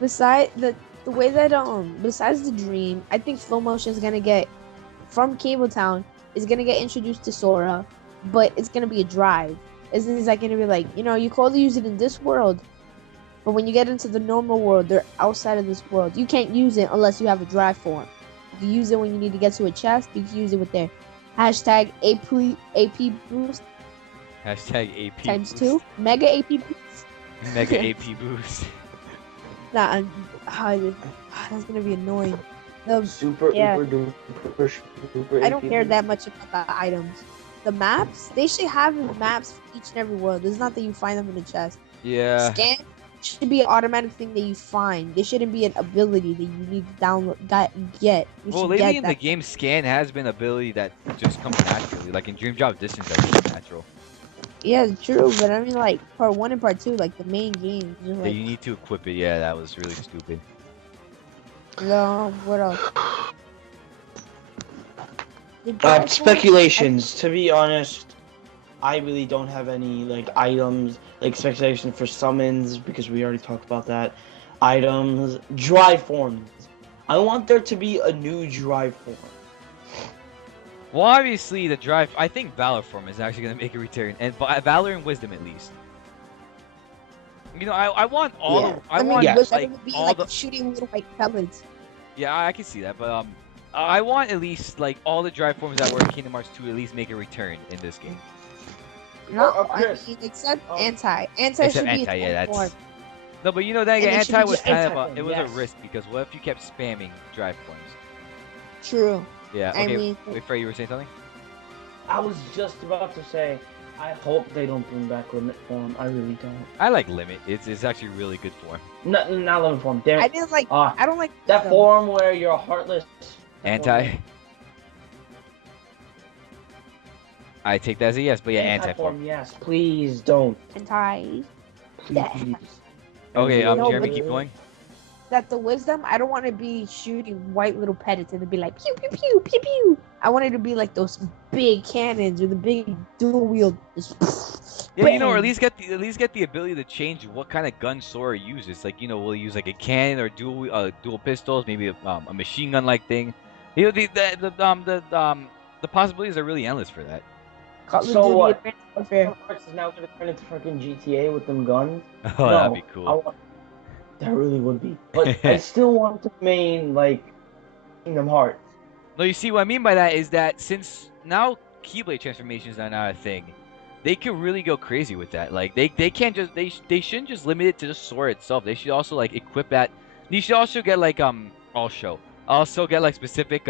besides the way that besides the dream, I think slow motion is gonna get from Cable Town is gonna get introduced to Sora, but it's gonna be a drive. Isn't that gonna be like, you can only use it in this world, but when you get into the normal world, they're outside of this world. You can't use it unless you have a drive form. You can use it when you need to get to a chest. You can use it with their hashtag AP boost Hashtag AP times boost. 2 mega AP boost. Mega AP boost. Nah, that's gonna be annoying. The Super Yeah. uber duper super. I don't care AP. that much about the items. The maps, they should have maps for each and every world. It's not that you find them in the chest. Yeah. Scan should be an automatic thing that you find. There shouldn't be an ability that you need to download, get. You Well, should lately get in the that. game, scan has been ability that just comes naturally. Like in Dream Drop Distance, that was natural. Yeah, true, but I mean, like, part 1 and part 2, like, the main game. Just Yeah, like, you need to equip it. Yeah, that was really stupid. no, what else? The drive form- Speculations. To be honest, I really don't have any like items like speculation for summons because we already talked about that. Items, drive forms. I want there to be a new drive form. Well, obviously, the drive. I think Valor form is actually gonna make a return, and Valor and Wisdom at least. I want all. Yeah. The, I mean, want yeah. wish like it would be all like the. shooting little white pellets. Yeah, I can see that, but I want at least like all the drive forms that were in Kingdom Hearts 2 at least make a return in this game. No, Chris, I mean, except um, anti. Anti Except should be anti, its yeah, own that's. form. No, but that And it should anti be was just kind of anti-form, it was yes. a risk because what if you kept spamming drive forms? True. Yeah. I Okay. mean, Wait, Frey, you were saying something? I was just about to say, I hope they don't bring back limit form. I really don't. I like Limit. It's actually really good form. Not limit form. Damn I it. didn't like. Ah, I don't like that them. form where you're heartless. Anti. I take that as a yes, but yeah, anti form. Yes, please don't. Anti. Please. Yeah. Okay, No, Jeremy, but- keep going. That the wisdom, I don't want to be shooting white little pellets and to be like pew pew pew pew pew. I want it to be like those big cannons or the big dual wield. Yeah, or at least get the ability to change what kind of gun Sora uses. Like, we'll use like a cannon or dual pistols, maybe a machine gun like thing. The possibilities are really endless for that. Call of So Duty what? Advanced Warfare. Kingdom Hearts is now gonna turn into freaking GTA with them guns. Oh, that'd be I cool. want... That really would be. But I still want to main like Kingdom Hearts. No, you see what I mean by that is that since now Keyblade transformations are not a thing, they could really go crazy with that. Like they can't just they shouldn't just limit it to the Sora itself. They should also like equip that. You should also get like also get like specific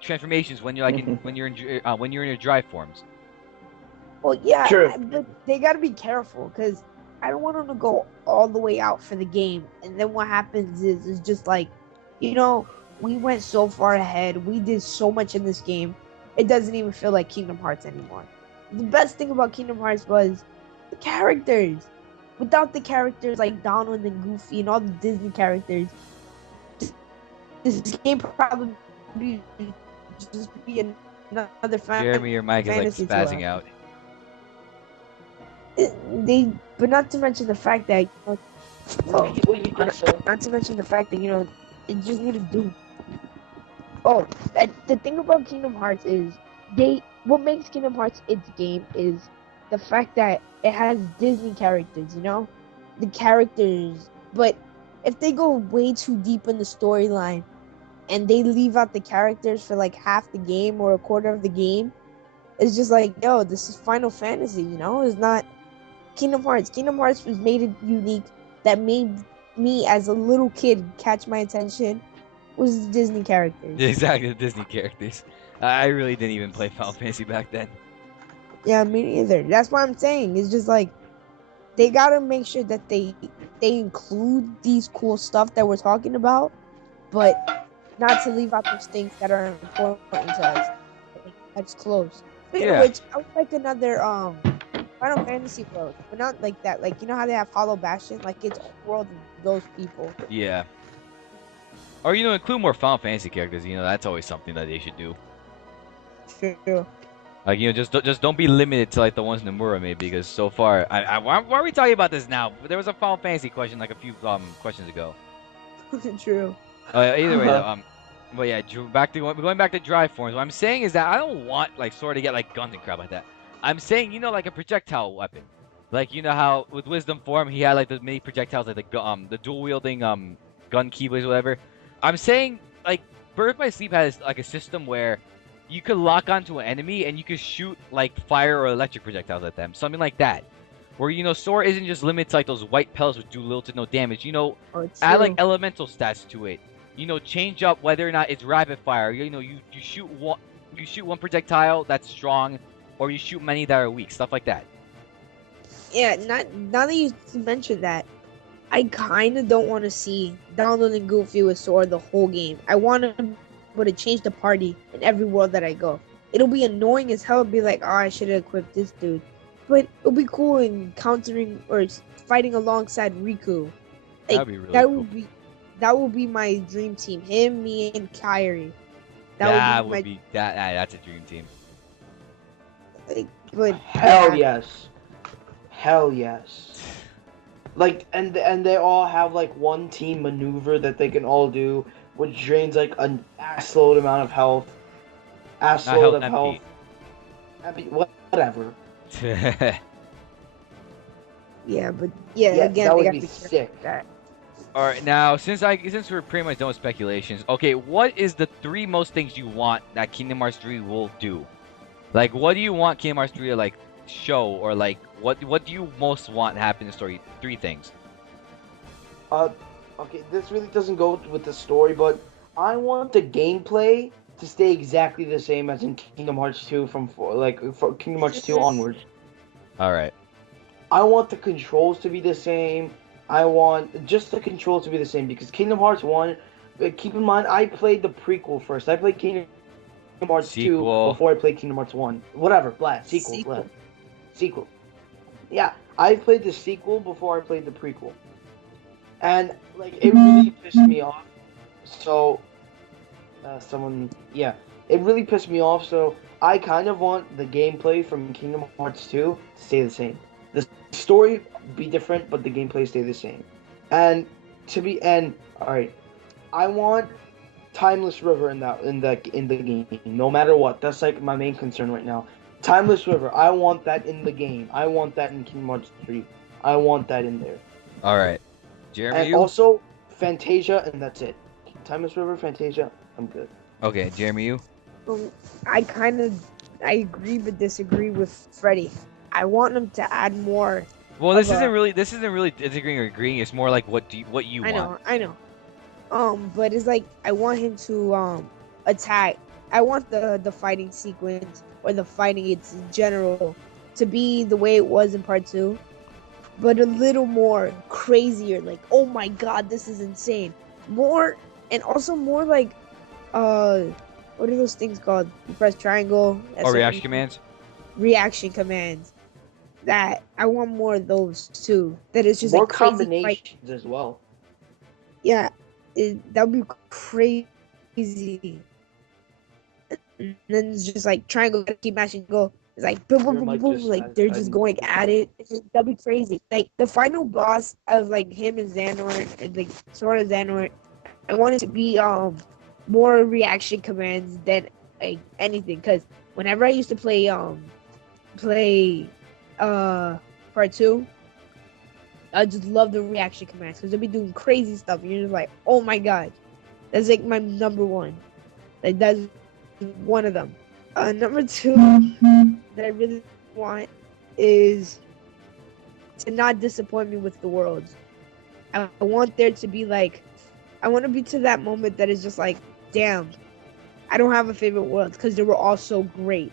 transformations when you're like when you're in your drive forms. Well, yeah, True. but they gotta be careful because I don't want them to go all the way out for the game, and then what happens is just like, we went so far ahead. We did so much in this game. It doesn't even feel like Kingdom Hearts anymore. The best thing about Kingdom Hearts was the characters. Without the characters like Donald and Goofy and all the Disney characters, this game probably just be another Jeremy, your mic is like fantasy spazzing tour. out. But not to mention the fact that Repeat what you just said. not to mention the fact that it just needed to do. Oh, the thing about Kingdom Hearts is what makes Kingdom Hearts its game is the fact that it has Disney characters, the characters. But if they go way too deep in the storyline and they leave out the characters for like half the game or a quarter of the game, it's just like, yo, this is Final Fantasy, it's not Kingdom Hearts. Kingdom Hearts was made it unique that made me as a little kid catch my attention was the Disney characters. Exactly, the Disney characters. I really didn't even play Final Fantasy back then. Yeah, me neither. That's what I'm saying. It's just like they gotta make sure that they include these cool stuff that we're talking about, but not to leave out those things that are important to us. That's close. Speaking of Yeah. which, I would like another Final Fantasy world, but not like that. Like you know how they have Hollow Bastion, like it's a world of those people. Yeah. Or include more Final Fantasy characters. That's always something that they should do. True. Like just don't be limited to like the ones Nomura made, because so far why are we talking about this now? There was a Final Fantasy question like a few questions ago. True. Either way, though, but yeah, going back to Dry Forms. What I'm saying is that I don't want like Sora to get like guns and crap like that. I'm saying like a projectile weapon, like how with Wisdom Form he had like the mini projectiles like the dual wielding gun keyblades or whatever. I'm saying like Birth by Sleep has like a system where you could lock onto an enemy and you could shoot like fire or electric projectiles at them, something like that. Where Sora isn't just limited to like those white pellets which do little to no damage. Add like elemental stats to it. Change up whether or not it's rapid fire. You shoot one projectile that's strong, or you shoot many that are weak. Stuff like that. Yeah, now that you mentioned that, I kind of don't want to see Donald and Goofy with Sora the whole game. I want to to change the party in every world that I go. It'll be annoying as hell to be like, oh, I should have equipped this dude. But it'll be cool in countering or fighting alongside Riku. Like, That'd be really cool. That would be my dream team. Him, me, and Kairi. That would be that's a dream team. But Hell yes. Hell yes. Like, and they all have like one team maneuver that they can all do, which drains like an assload amount of health. Assload of health. Whatever. Yeah, but Yeah, again, that they would got be to be sick. careful with that. All right, now since we're pretty much done with speculations, okay, what is the 3 most things you want that Kingdom Hearts 3 will do? Like, what do you want Kingdom Hearts 3 to like show, or like what do you most want to happen in the story? 3 things. Okay, this really doesn't go with the story, but I want the gameplay to stay exactly the same as in Kingdom Hearts 2 for Kingdom Hearts 2 onwards. All right. I want the controls to be the same. I want just the controls to be the same, because Kingdom Hearts 1, keep in mind, I played the prequel first. I played Kingdom Hearts 2 before I played Kingdom Hearts 1. Whatever, sequel. Yeah, I played the sequel before I played the prequel. And, like, it really pissed me off. So, it really pissed me off, so I kind of want the gameplay from Kingdom Hearts 2 to stay the same. The story be different, but the gameplay stay the same. And alright, I want Timeless River in the game, no matter what. That's like my main concern right now. Timeless River, I want that in the game. I want that in Kingdom Hearts 3. I want that in there. All right, Jeremy. And also Fantasia, and that's it. Timeless River, Fantasia, I'm good. Okay, Jeremy, you. I agree but disagree with Freddy. I want them to add more. Well, this isn't really disagreeing or agreeing. It's more like what you want. I know. But it's like I want him to attack. I want the fighting sequence or the fighting in general to be the way it was in part 2, but a little more crazier. Like, oh my god, this is insane. More, and also more like what are those things called? You press triangle. Or reaction commands. Reaction commands. That I want more of those too. That is just More like crazy. combinations as well. Yeah, that would be crazy. And then it's just like triangle, keep mashing, go. It's like boom, boom, Your boom, mic boom. just Like they're just going at it. That'd be crazy. Like the final boss of like him and Xehanort, and like Sora Xehanort. I want it to be more reaction commands than like anything. Cause whenever I used to play part 2, I just love the reaction commands because they'll be doing crazy stuff. And you're just like, oh my god, that's like my number one. Like that's one of them. Number 2 that I really want is to not disappoint me with the worlds. I want there to be like, I want to be to that moment that is just like, damn, I don't have a favorite world because they were all so great.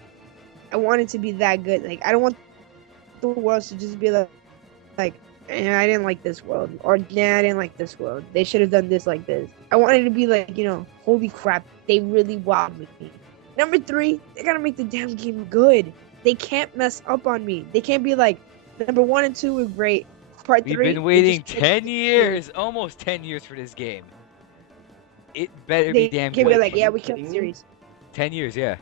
I want it to be that good. Like I don't want the worlds to just be like, I didn't like this world, or nah, I didn't like this world. They should have done this like this. I wanted to be like, holy crap, they really wowed with me. Number 3, they gotta make the damn game good. They can't mess up on me. They can't be like, number 1 and 2 were great. Part 3. We've been waiting 10 years, almost 10 years for this game. It better be damn good. good. Be like, yeah, we killed the series. 10 years, yeah.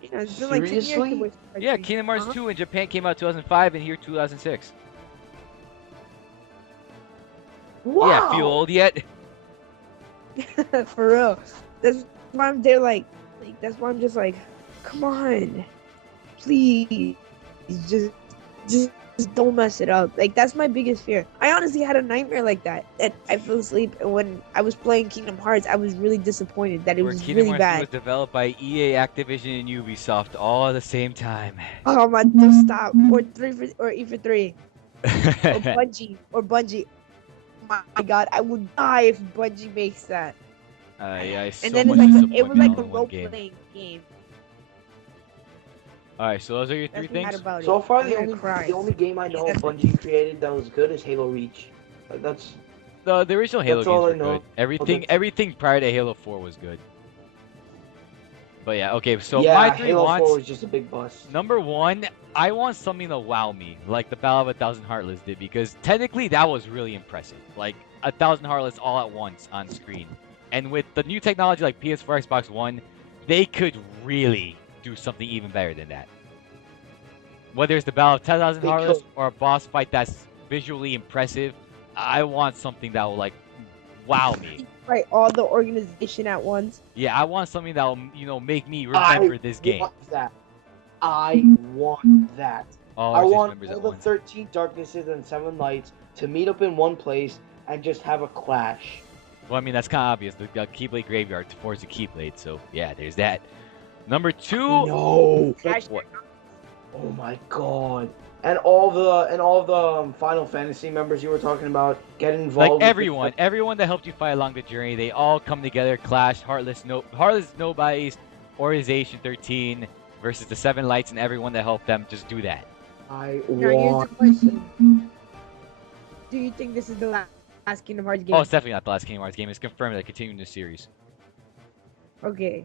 It's been like 10 years. Seriously? Yeah, Kingdom Hearts 2 in Japan came out 2005 and here 2006. Wow. Yeah, feel old yet? For real. That's why I'm there. Like that's why I'm just like, come on, please, just don't mess it up. Like that's my biggest fear. I honestly had a nightmare like that. That I fell asleep, and when I was playing Kingdom Hearts, I was really disappointed that it was Kingdom really Hearts 2 bad. was developed by EA, Activision, and Ubisoft all at the same time. Oh my, just stop. Or E for 3. Or Bungie. My God, I would die if Bungie makes that. Yeah, so And then much it's like it was disappointment like all a in one role game. playing game. Alright, so those are your That's 3 mad things? about it. So far, I'm the gonna cry. only game I know Bungie created that was good is Halo Reach. Like that's The original Halo That's all games I were know. good. Everything prior to Halo 4 was good. But yeah, okay, so yeah, my 3 Halo 4 wants... was just a big bust. Number 1, I want something to wow me, like the Battle of 1,000 Heartless did, because technically that was really impressive. Like, 1,000 Heartless all at once on screen. And with the new technology like PS4, Xbox One, they could really do something even better than that. Whether it's the Battle of 10,000 They Heartless could. or a boss fight that's visually impressive, I want something that will, like, wow me. Right, all the organization at once. Yeah, I want something that will, make me remember this game. Want that. I want that. All I our six want members all at the once. 13 darknesses and 7 lights to meet up in one place and just have a clash. Well, I mean, that's kind of obvious. The Keyblade Graveyard towards the Keyblade, so yeah, there's that. Number 2... No. What? Oh my god. And all the Final Fantasy members you were talking about get involved. Like with everyone that helped you fight along the journey, they all come together, clash, Heartless Nobodies, Organization 13 versus the 7 Lights and everyone that helped them. Just do that. I Now here's want. the question: do you think this is the last Kingdom Hearts game? Oh, it's definitely not the last Kingdom Hearts game. It's confirmed that they're continuing the series. Okay.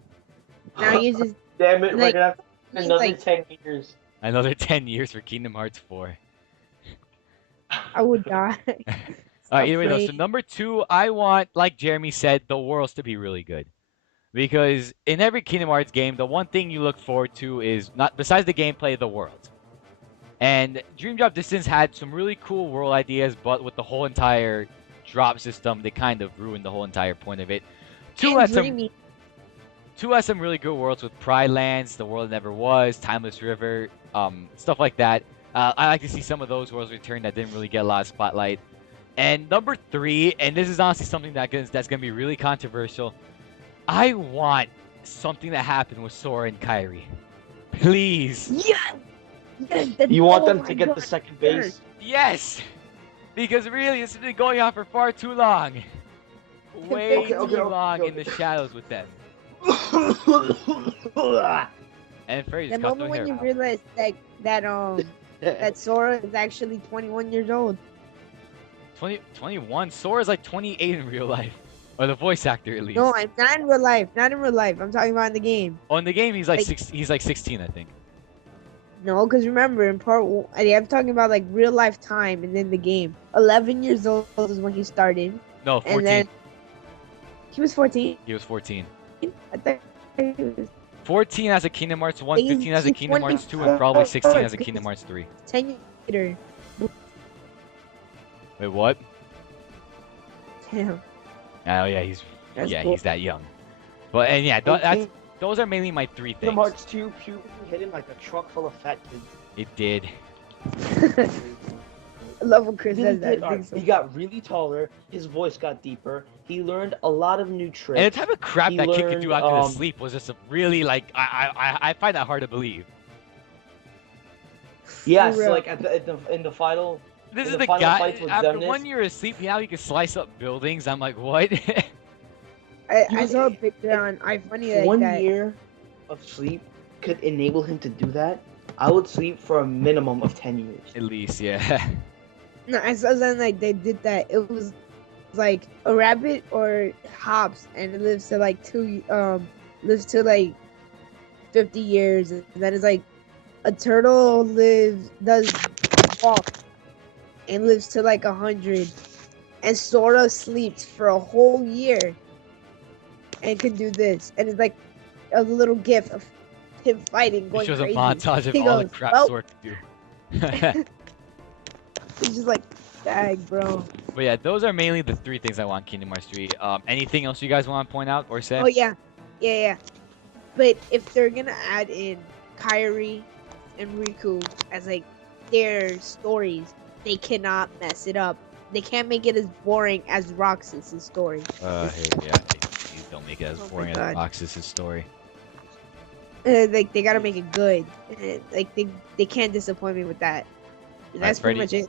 Now here's this. Damn it, we're like- gonna have another like- 10 years. Another 10 years for Kingdom Hearts 4. I would die. Alright, either way though, so Afraid. number 2, I want, like Jeremy said, the worlds to be really good. Because in every Kingdom Hearts game, the one thing you look forward to is, not besides the gameplay, the world. And Dream Drop Distance had some really cool world ideas, but with the whole entire drop system, they kind of ruined the whole entire point of it. 2 And had some Dreamy. 2 has some really good worlds with Pride Lands, The World That Never Was, Timeless River, stuff like that. I like to see some of those worlds return that didn't really get a lot of spotlight. And number 3, and this is honestly something that's going to be really controversial, I want something to happen with Sora and Kairi. Please. Yes! Yes! That's, You want oh them my to get God, the second yes. base? Yes! Because really, this has been going on for far too long. Way Okay, too long in the shadows with them. And Freddy's The got moment no when hair. you realize that Sora is actually 21 years old. 21? Sora's like 28 in real life. or the voice actor at least. No, I'm not in real life. Not in real life. I'm talking about in the game. Oh, in the game he's like Like- he's like 16, I think. No, because remember in I'm talking about like real life time and then the game. 11 years old is when he started, No, 14. and then he was 14. He was 14. I think he was 14 as a Kingdom Hearts 1, He's- 15 as a he's Kingdom Hearts 2, and probably 16 as a Kingdom Hearts 3. 10 years later. Wait, what? Damn. Oh yeah, he's That's yeah, cool. he's that young. But and yeah, those are mainly my three Kingdom things. Hearts 2, puberty hit him like a truck full of fat kids. It did. I love when Chris Really says that. did. It Alright, makes he so- got really taller. His voice got deeper. He learned a lot of new tricks. And the type of crap He that kid could do learned, after the sleep was just really like I find that hard to believe. Yes, For real. like in the final. This In is the the final guy fights with after Xemnas- 1 year of sleep. Now he can slice up buildings. I'm like, what? I saw a picture on iFunny like 1 that. year of sleep could enable him to do that. I would sleep for a minimum of 10 years. At least, yeah. No, I saw something like they did that. It was like a rabbit or hops, and it lives to like lives to like 50 years, and then it's like a turtle does walk and lives to like 100, and Sora sleeps for a whole year and can do this, and it's like a little gif of him fighting, It going shows crazy. a montage of He all the goes, crap "Well." Sora could do. It's just like, dang, bro. But yeah, those are mainly the three things I want in Kingdom Hearts 3. Anything else you guys want to point out or say? Oh yeah, yeah. But if they're gonna add in Kyrie and Riku as like their stories, they cannot mess it up. They can't make it as boring as Roxas' story. Yeah, please don't make it as Oh my boring as God. Roxas' story. Like they gotta make it good. Like they can't disappoint me with that. That's pretty much it.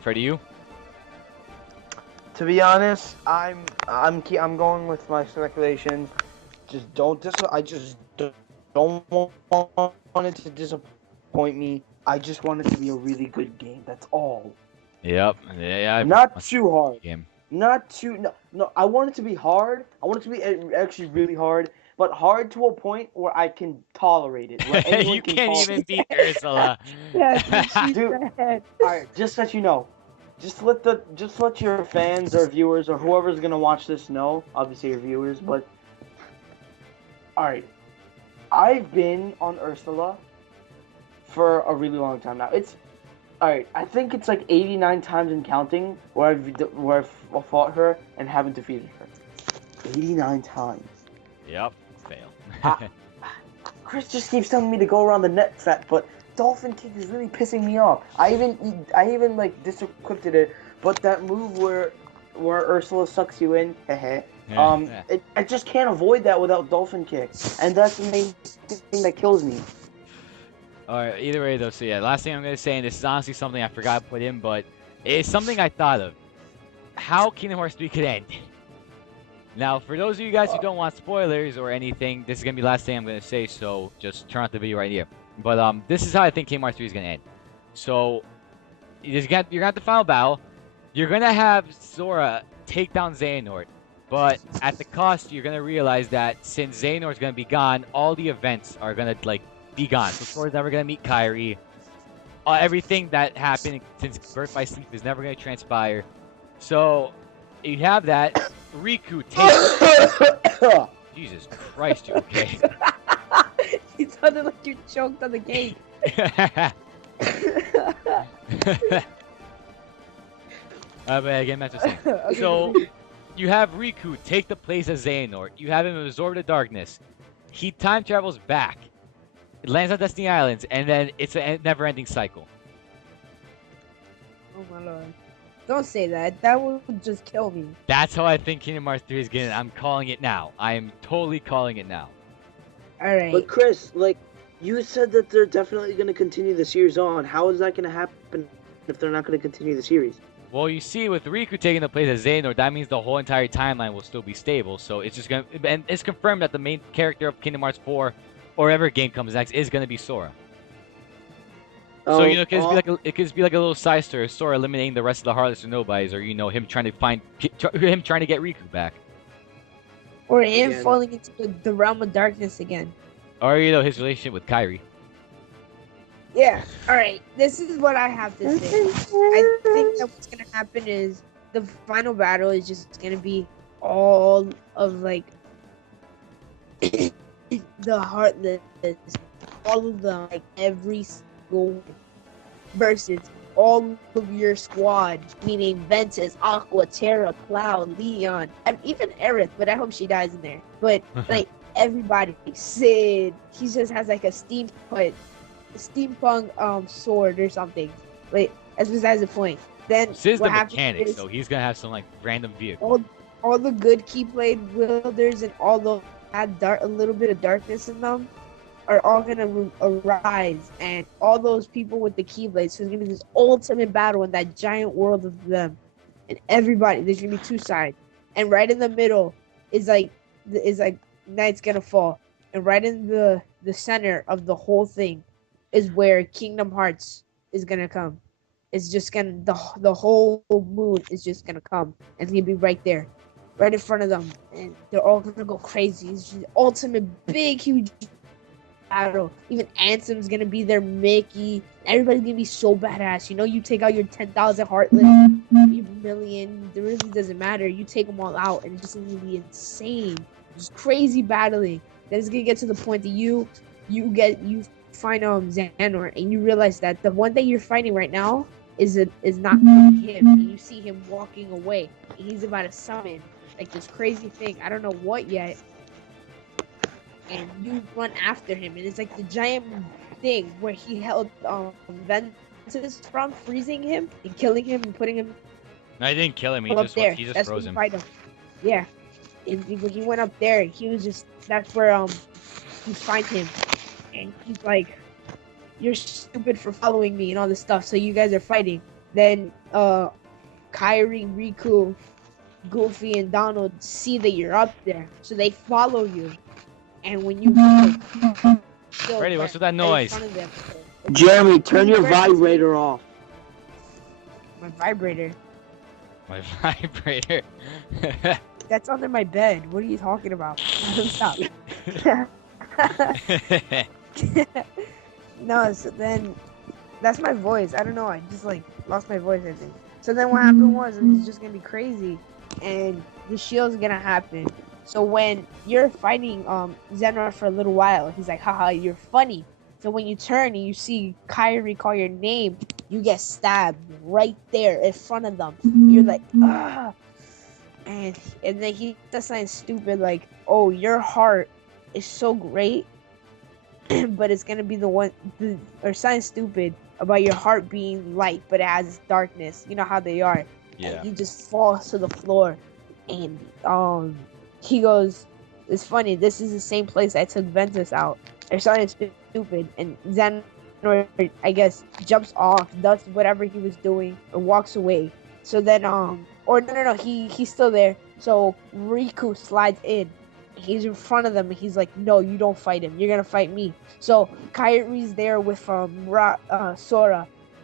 Freddy, you? To be honest, I'm going with my speculations. I just don't want it to disappoint me. I just want it to be a really good game. That's all. Yep. Yeah. Not too hard. Game. Not too no. I want it to be hard. I want it to be actually really hard, but hard to a point where I can tolerate it. Where anyone You can can't tolerate even beat Ursula. Yeah, Dude. Alright, just let you know. Just let your fans or viewers or whoever's gonna watch this know. Obviously your viewers, but alright. I've been on Ursula for a really long time now. It's alright, I think it's like 89 times and counting where I've fought her and haven't defeated her. 89 times. Yep. Fail. Chris just keeps telling me to go around the net fat, but Dolphin Kick is really pissing me off. I even like disequipped it, but that move where Ursula sucks you in, I just can't avoid that without Dolphin Kick, and that's the main thing that kills me. Alright, either way though, so yeah, last thing I'm gonna say, and this is honestly something I forgot to put in, but it's something I thought of. How Kingdom Hearts 3 could end. Now, for those of you guys who don't want spoilers or anything, this is gonna be the last thing I'm gonna say, so just turn off the video right here. But this is how I think Kingdom Hearts 3 is gonna end. So you're gonna have the final battle. You're gonna have Sora take down Xehanort, but at the cost, you're gonna realize that since Xehanort's gonna be gone, all the events are gonna like be gone. So Sora's never gonna meet Kyrie. Everything that happened since Birth by Sleep is never gonna transpire. So you have that. Riku takes. Jesus Christ, you okay? It sounded like you choked on the cake. But again, that's the same. Okay. So you have Riku take the place of Xehanort. You have him absorb the darkness. He time travels back. It lands on Destiny Islands, and then it's a never-ending cycle. Oh my lord. Don't say that. That would just kill me. That's how I think Kingdom Hearts 3 is getting. I'm calling it now. I am totally calling it now. Alright. But Chris, like, you said that they're definitely going to continue the series on. How is that going to happen if they're not going to continue the series? Well, you see, with Riku taking the place of Xehanort, that means the whole entire timeline will still be stable. So it's just gonna, and it's confirmed that the main character of Kingdom Hearts 4, or whatever game comes next, is gonna be Sora. So you know, it could just be like a little side story, of Sora eliminating the rest of the Heartless or Nobodies, or you know, him trying to get Riku back. Or him Again. falling into the realm of darkness again. Or his relationship with Kyrie. Yeah. All right. This is what I have to say. I think that what's gonna happen is the final battle is just gonna be all of like the heartless, all of them, like every single one, versus all of your squad, meaning Ventus, Aqua, Terra, Cloud, Leon, and even Aerith. But I hope she dies in there. But like everybody, Sid, he just has like a steampunk sword or something. Wait, that's besides the point. Then Sid's the what happens mechanic, is so he's gonna have some like random vehicle. all the good keyblade wielders and all the had a little bit of darkness in them are all gonna arise, and all those people with the keyblades. So there's gonna be this ultimate battle in that giant world of them, and everybody. There's gonna be two sides, and right in the middle is like night's gonna fall, and right in the center of the whole thing is where Kingdom Hearts is gonna come. It's just gonna the whole moon is just gonna come, and it's gonna be right there, right in front of them, and they're all gonna go crazy. It's just the ultimate big huge battle. Even Ansem's gonna be there, Mickey. Everybody's gonna be so badass. You know, you take out your 10,000 heartless, your million. It really doesn't matter. You take them all out, and it's just gonna be insane. Just crazy battling. Then it's gonna get to the point that you find Xehanort, and you realize that the one that you're fighting right now is not him. And you see him walking away, and he's about to summon like this crazy thing. I don't know what yet. And you run after him, and it's like the giant thing where he held Ventus from, freezing him and killing him and putting him No, he didn't kill him. up there. He just That's froze when him. you fight him. Yeah, and when he went up there, he was just that's where you find him, and he's like, "You're stupid for following me," and all this stuff. So you guys are fighting. Then Kyrie, Riku, Goofy, and Donald see that you're up there, so they follow you. And when you Freddy, what's with that noise? Jeremy, turn your vibrator off. My vibrator. My vibrator. That's under my bed. What are you talking about? Stop. No, so then that's my voice. I don't know. I just like lost my voice, I think. So then what happened was it was just gonna be crazy, and the shield's gonna happen. So when you're fighting Xehanort for a little while, he's like, haha, you're funny. So when you turn and you see Kyrie call your name, you get stabbed right there in front of them. You're like, ah. And then he does something stupid like, oh, your heart is so great, but it's gonna be or something stupid about your heart being light, but it has darkness. You know how they are. Yeah. And he just falls to the floor, and he goes, it's funny, this is the same place I took Ventus out. Or something stupid. And Xehanort, I guess, jumps off, does whatever he was doing, or walks away. So then, or no, he's still there. So Riku slides in. He's in front of them, and he's like, no, you don't fight him. You're gonna fight me. So Kyrie's there with Sora.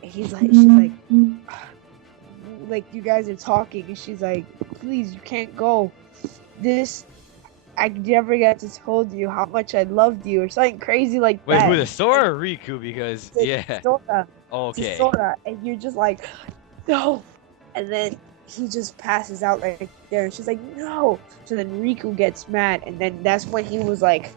And she's like, you guys are talking, and she's like, please, you can't go. I never got to told you how much I loved you, or something crazy like Wait, that. who, the Sora or Riku? Because yeah. Sora. Oh, okay. Sora, and you're just like, no. And then he just passes out right there, and she's like, no. So then Riku gets mad, and then that's when he was like,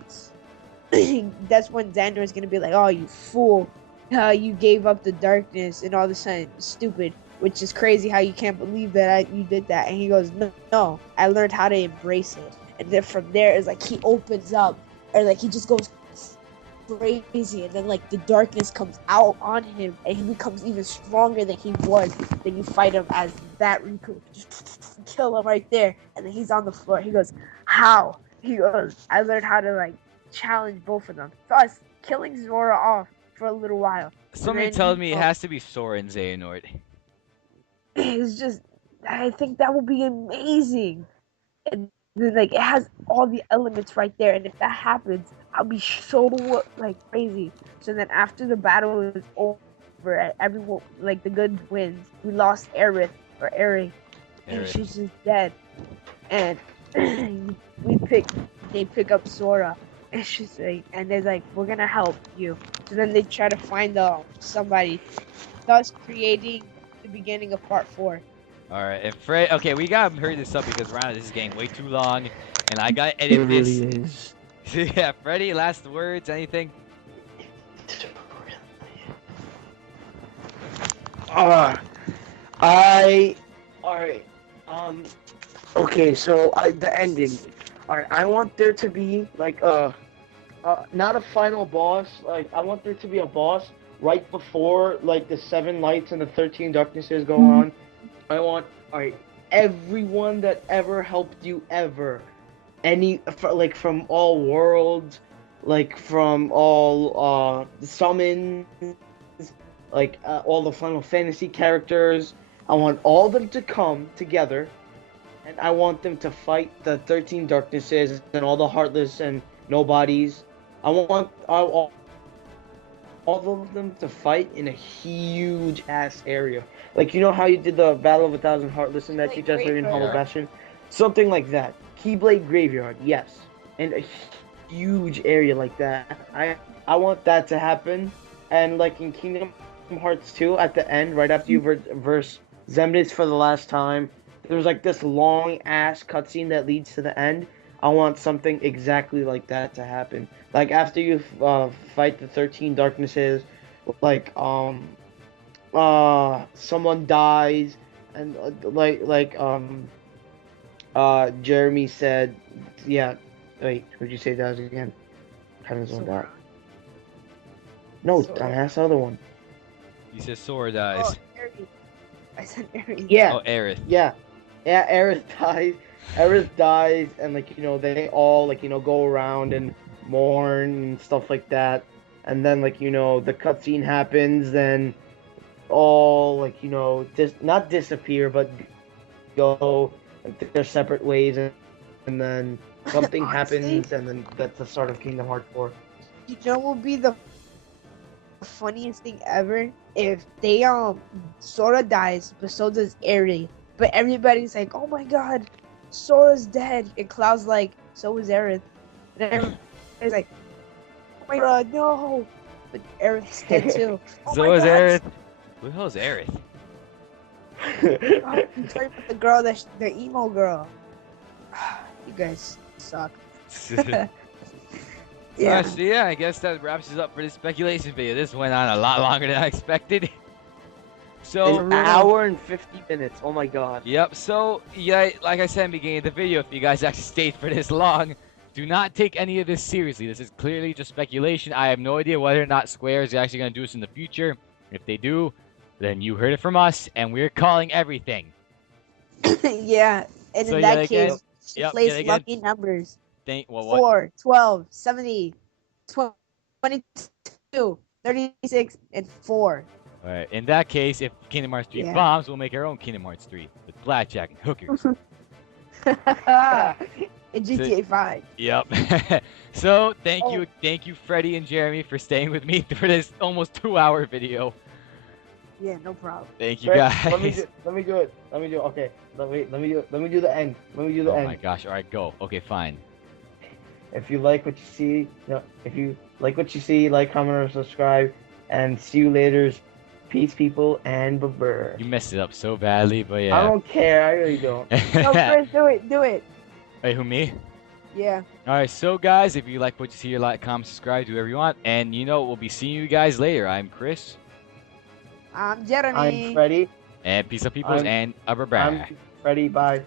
that's when Xander's gonna be like, oh, you fool. You gave up the darkness and all this time, stupid. Which is crazy how you can't believe that you did that. And he goes, no, I learned how to embrace it. And then from there, it's like he opens up, or like he just goes crazy. And then like the darkness comes out on him, and he becomes even stronger than he was. Then you fight him as that Riku. Just kill him right there. And then he's on the floor. He goes, how? He goes, I learned how to like challenge both of them. So I was killing Zora off for a little while. Somebody tells me it has to be Sora and Xehanort. It's just, I think that would be amazing. And then, like, it has all the elements right there. And if that happens, I'll be so, like, crazy. So then after the battle is over, everyone, like, the good wins. We lost Aerith, and she's just dead. And we pick up Sora, and she's like, and they're like, we're gonna help you. So then they try to find somebody, thus creating the beginning of part 4. All right, and Fred. Okay, we gotta hurry this up because round this is getting way too long, and I gotta It edit really this. is. Yeah, Freddy. Last words. Anything? Alright. Okay, so the ending. Alright, I want there to be like not a final boss. Like I want there to be a boss right before like the 7 lights and the 13 darknesses go on. I want everyone that ever helped you ever, like from all worlds, like from all summons, like all the Final Fantasy characters. I want all of them to come together, and I want them to fight the 13 darknesses and all the heartless and nobodies. I want all of them to fight in a huge ass area. Like, you know how you did the Battle of 1,000 Heartless and that Like you just heard in Hollow Graveyard. Bastion? Something like that. Keyblade Graveyard, yes. And a huge area like that. I want that to happen. And like in Kingdom Hearts 2, at the end, right after you verse Xemnas for the last time, there's like this long ass cutscene that leads to the end. I want something exactly like that to happen. Like after you fight the 13 darknesses, like someone dies, and Jeremy said, yeah. Wait, would you say that again? Heavens on that. No, Sora. dumbass, other one. You said Sora dies. Oh, Aerith. I said Aerith. Yeah. Oh, Aerith. Yeah, Aerith dies. Aerith dies, and like they all go around and mourn and stuff like that. And then the cutscene happens, then all not disappear, but go their separate ways, and then something Honestly? happens, and then that's the start of Kingdom Hearts 4. You know what would be the funniest thing ever? If they Sora dies, but so does Aerith. But everybody's like, oh my god, Sora's dead. And Cloud's like, so is Aerith. And everybody's like, oh my god, no. But Aerith's dead too. Oh So my is god. Aerith. Who the hell is Aerith? Oh, you talking about the girl, the emo girl. You guys suck. Yeah. So yeah, I guess that wraps us up for this speculation video. This went on a lot longer than I expected. So An hour and 50 minutes. Oh my god. yep. So yeah, like I said in the beginning of the video, if you guys actually stayed for this long, do not take any of this seriously. This is clearly just speculation. I have no idea whether or not Square is actually going to do this in the future. If they do, then you heard it from us, and we're calling everything. Yeah. And So in yet that again- case, she yep, plays yet again. lucky numbers. What? 4, 12, 70, 22, 36, and 4. All right. In that case, if Kingdom Hearts 3 Yeah. bombs, we'll make our own Kingdom Hearts 3 with blackjack and hookers. In GTA 5. Yep. So thank Oh. you, Freddie and Jeremy, for staying with me for this almost 2-hour video. Yeah, no problem. Thank you, Wait, guys. Let me do it. Okay. Let me do the end. Let me do the Oh end. my gosh! All right, go. Okay, fine. If you like what you see, if you like what you see, like, comment, or subscribe, and see you later. Peace, people, and bye-bye. You messed it up so badly, but yeah. I don't care. I really don't. No, Chris, do it. Hey, who, me? Yeah. All right, so guys, if you like what you see, like, comment, subscribe, do whatever you want, and we'll be seeing you guys later. I'm Chris, I'm Jeremy. I'm Freddy. and peace out, peoples, I'm- and I'm Freddy. Bye.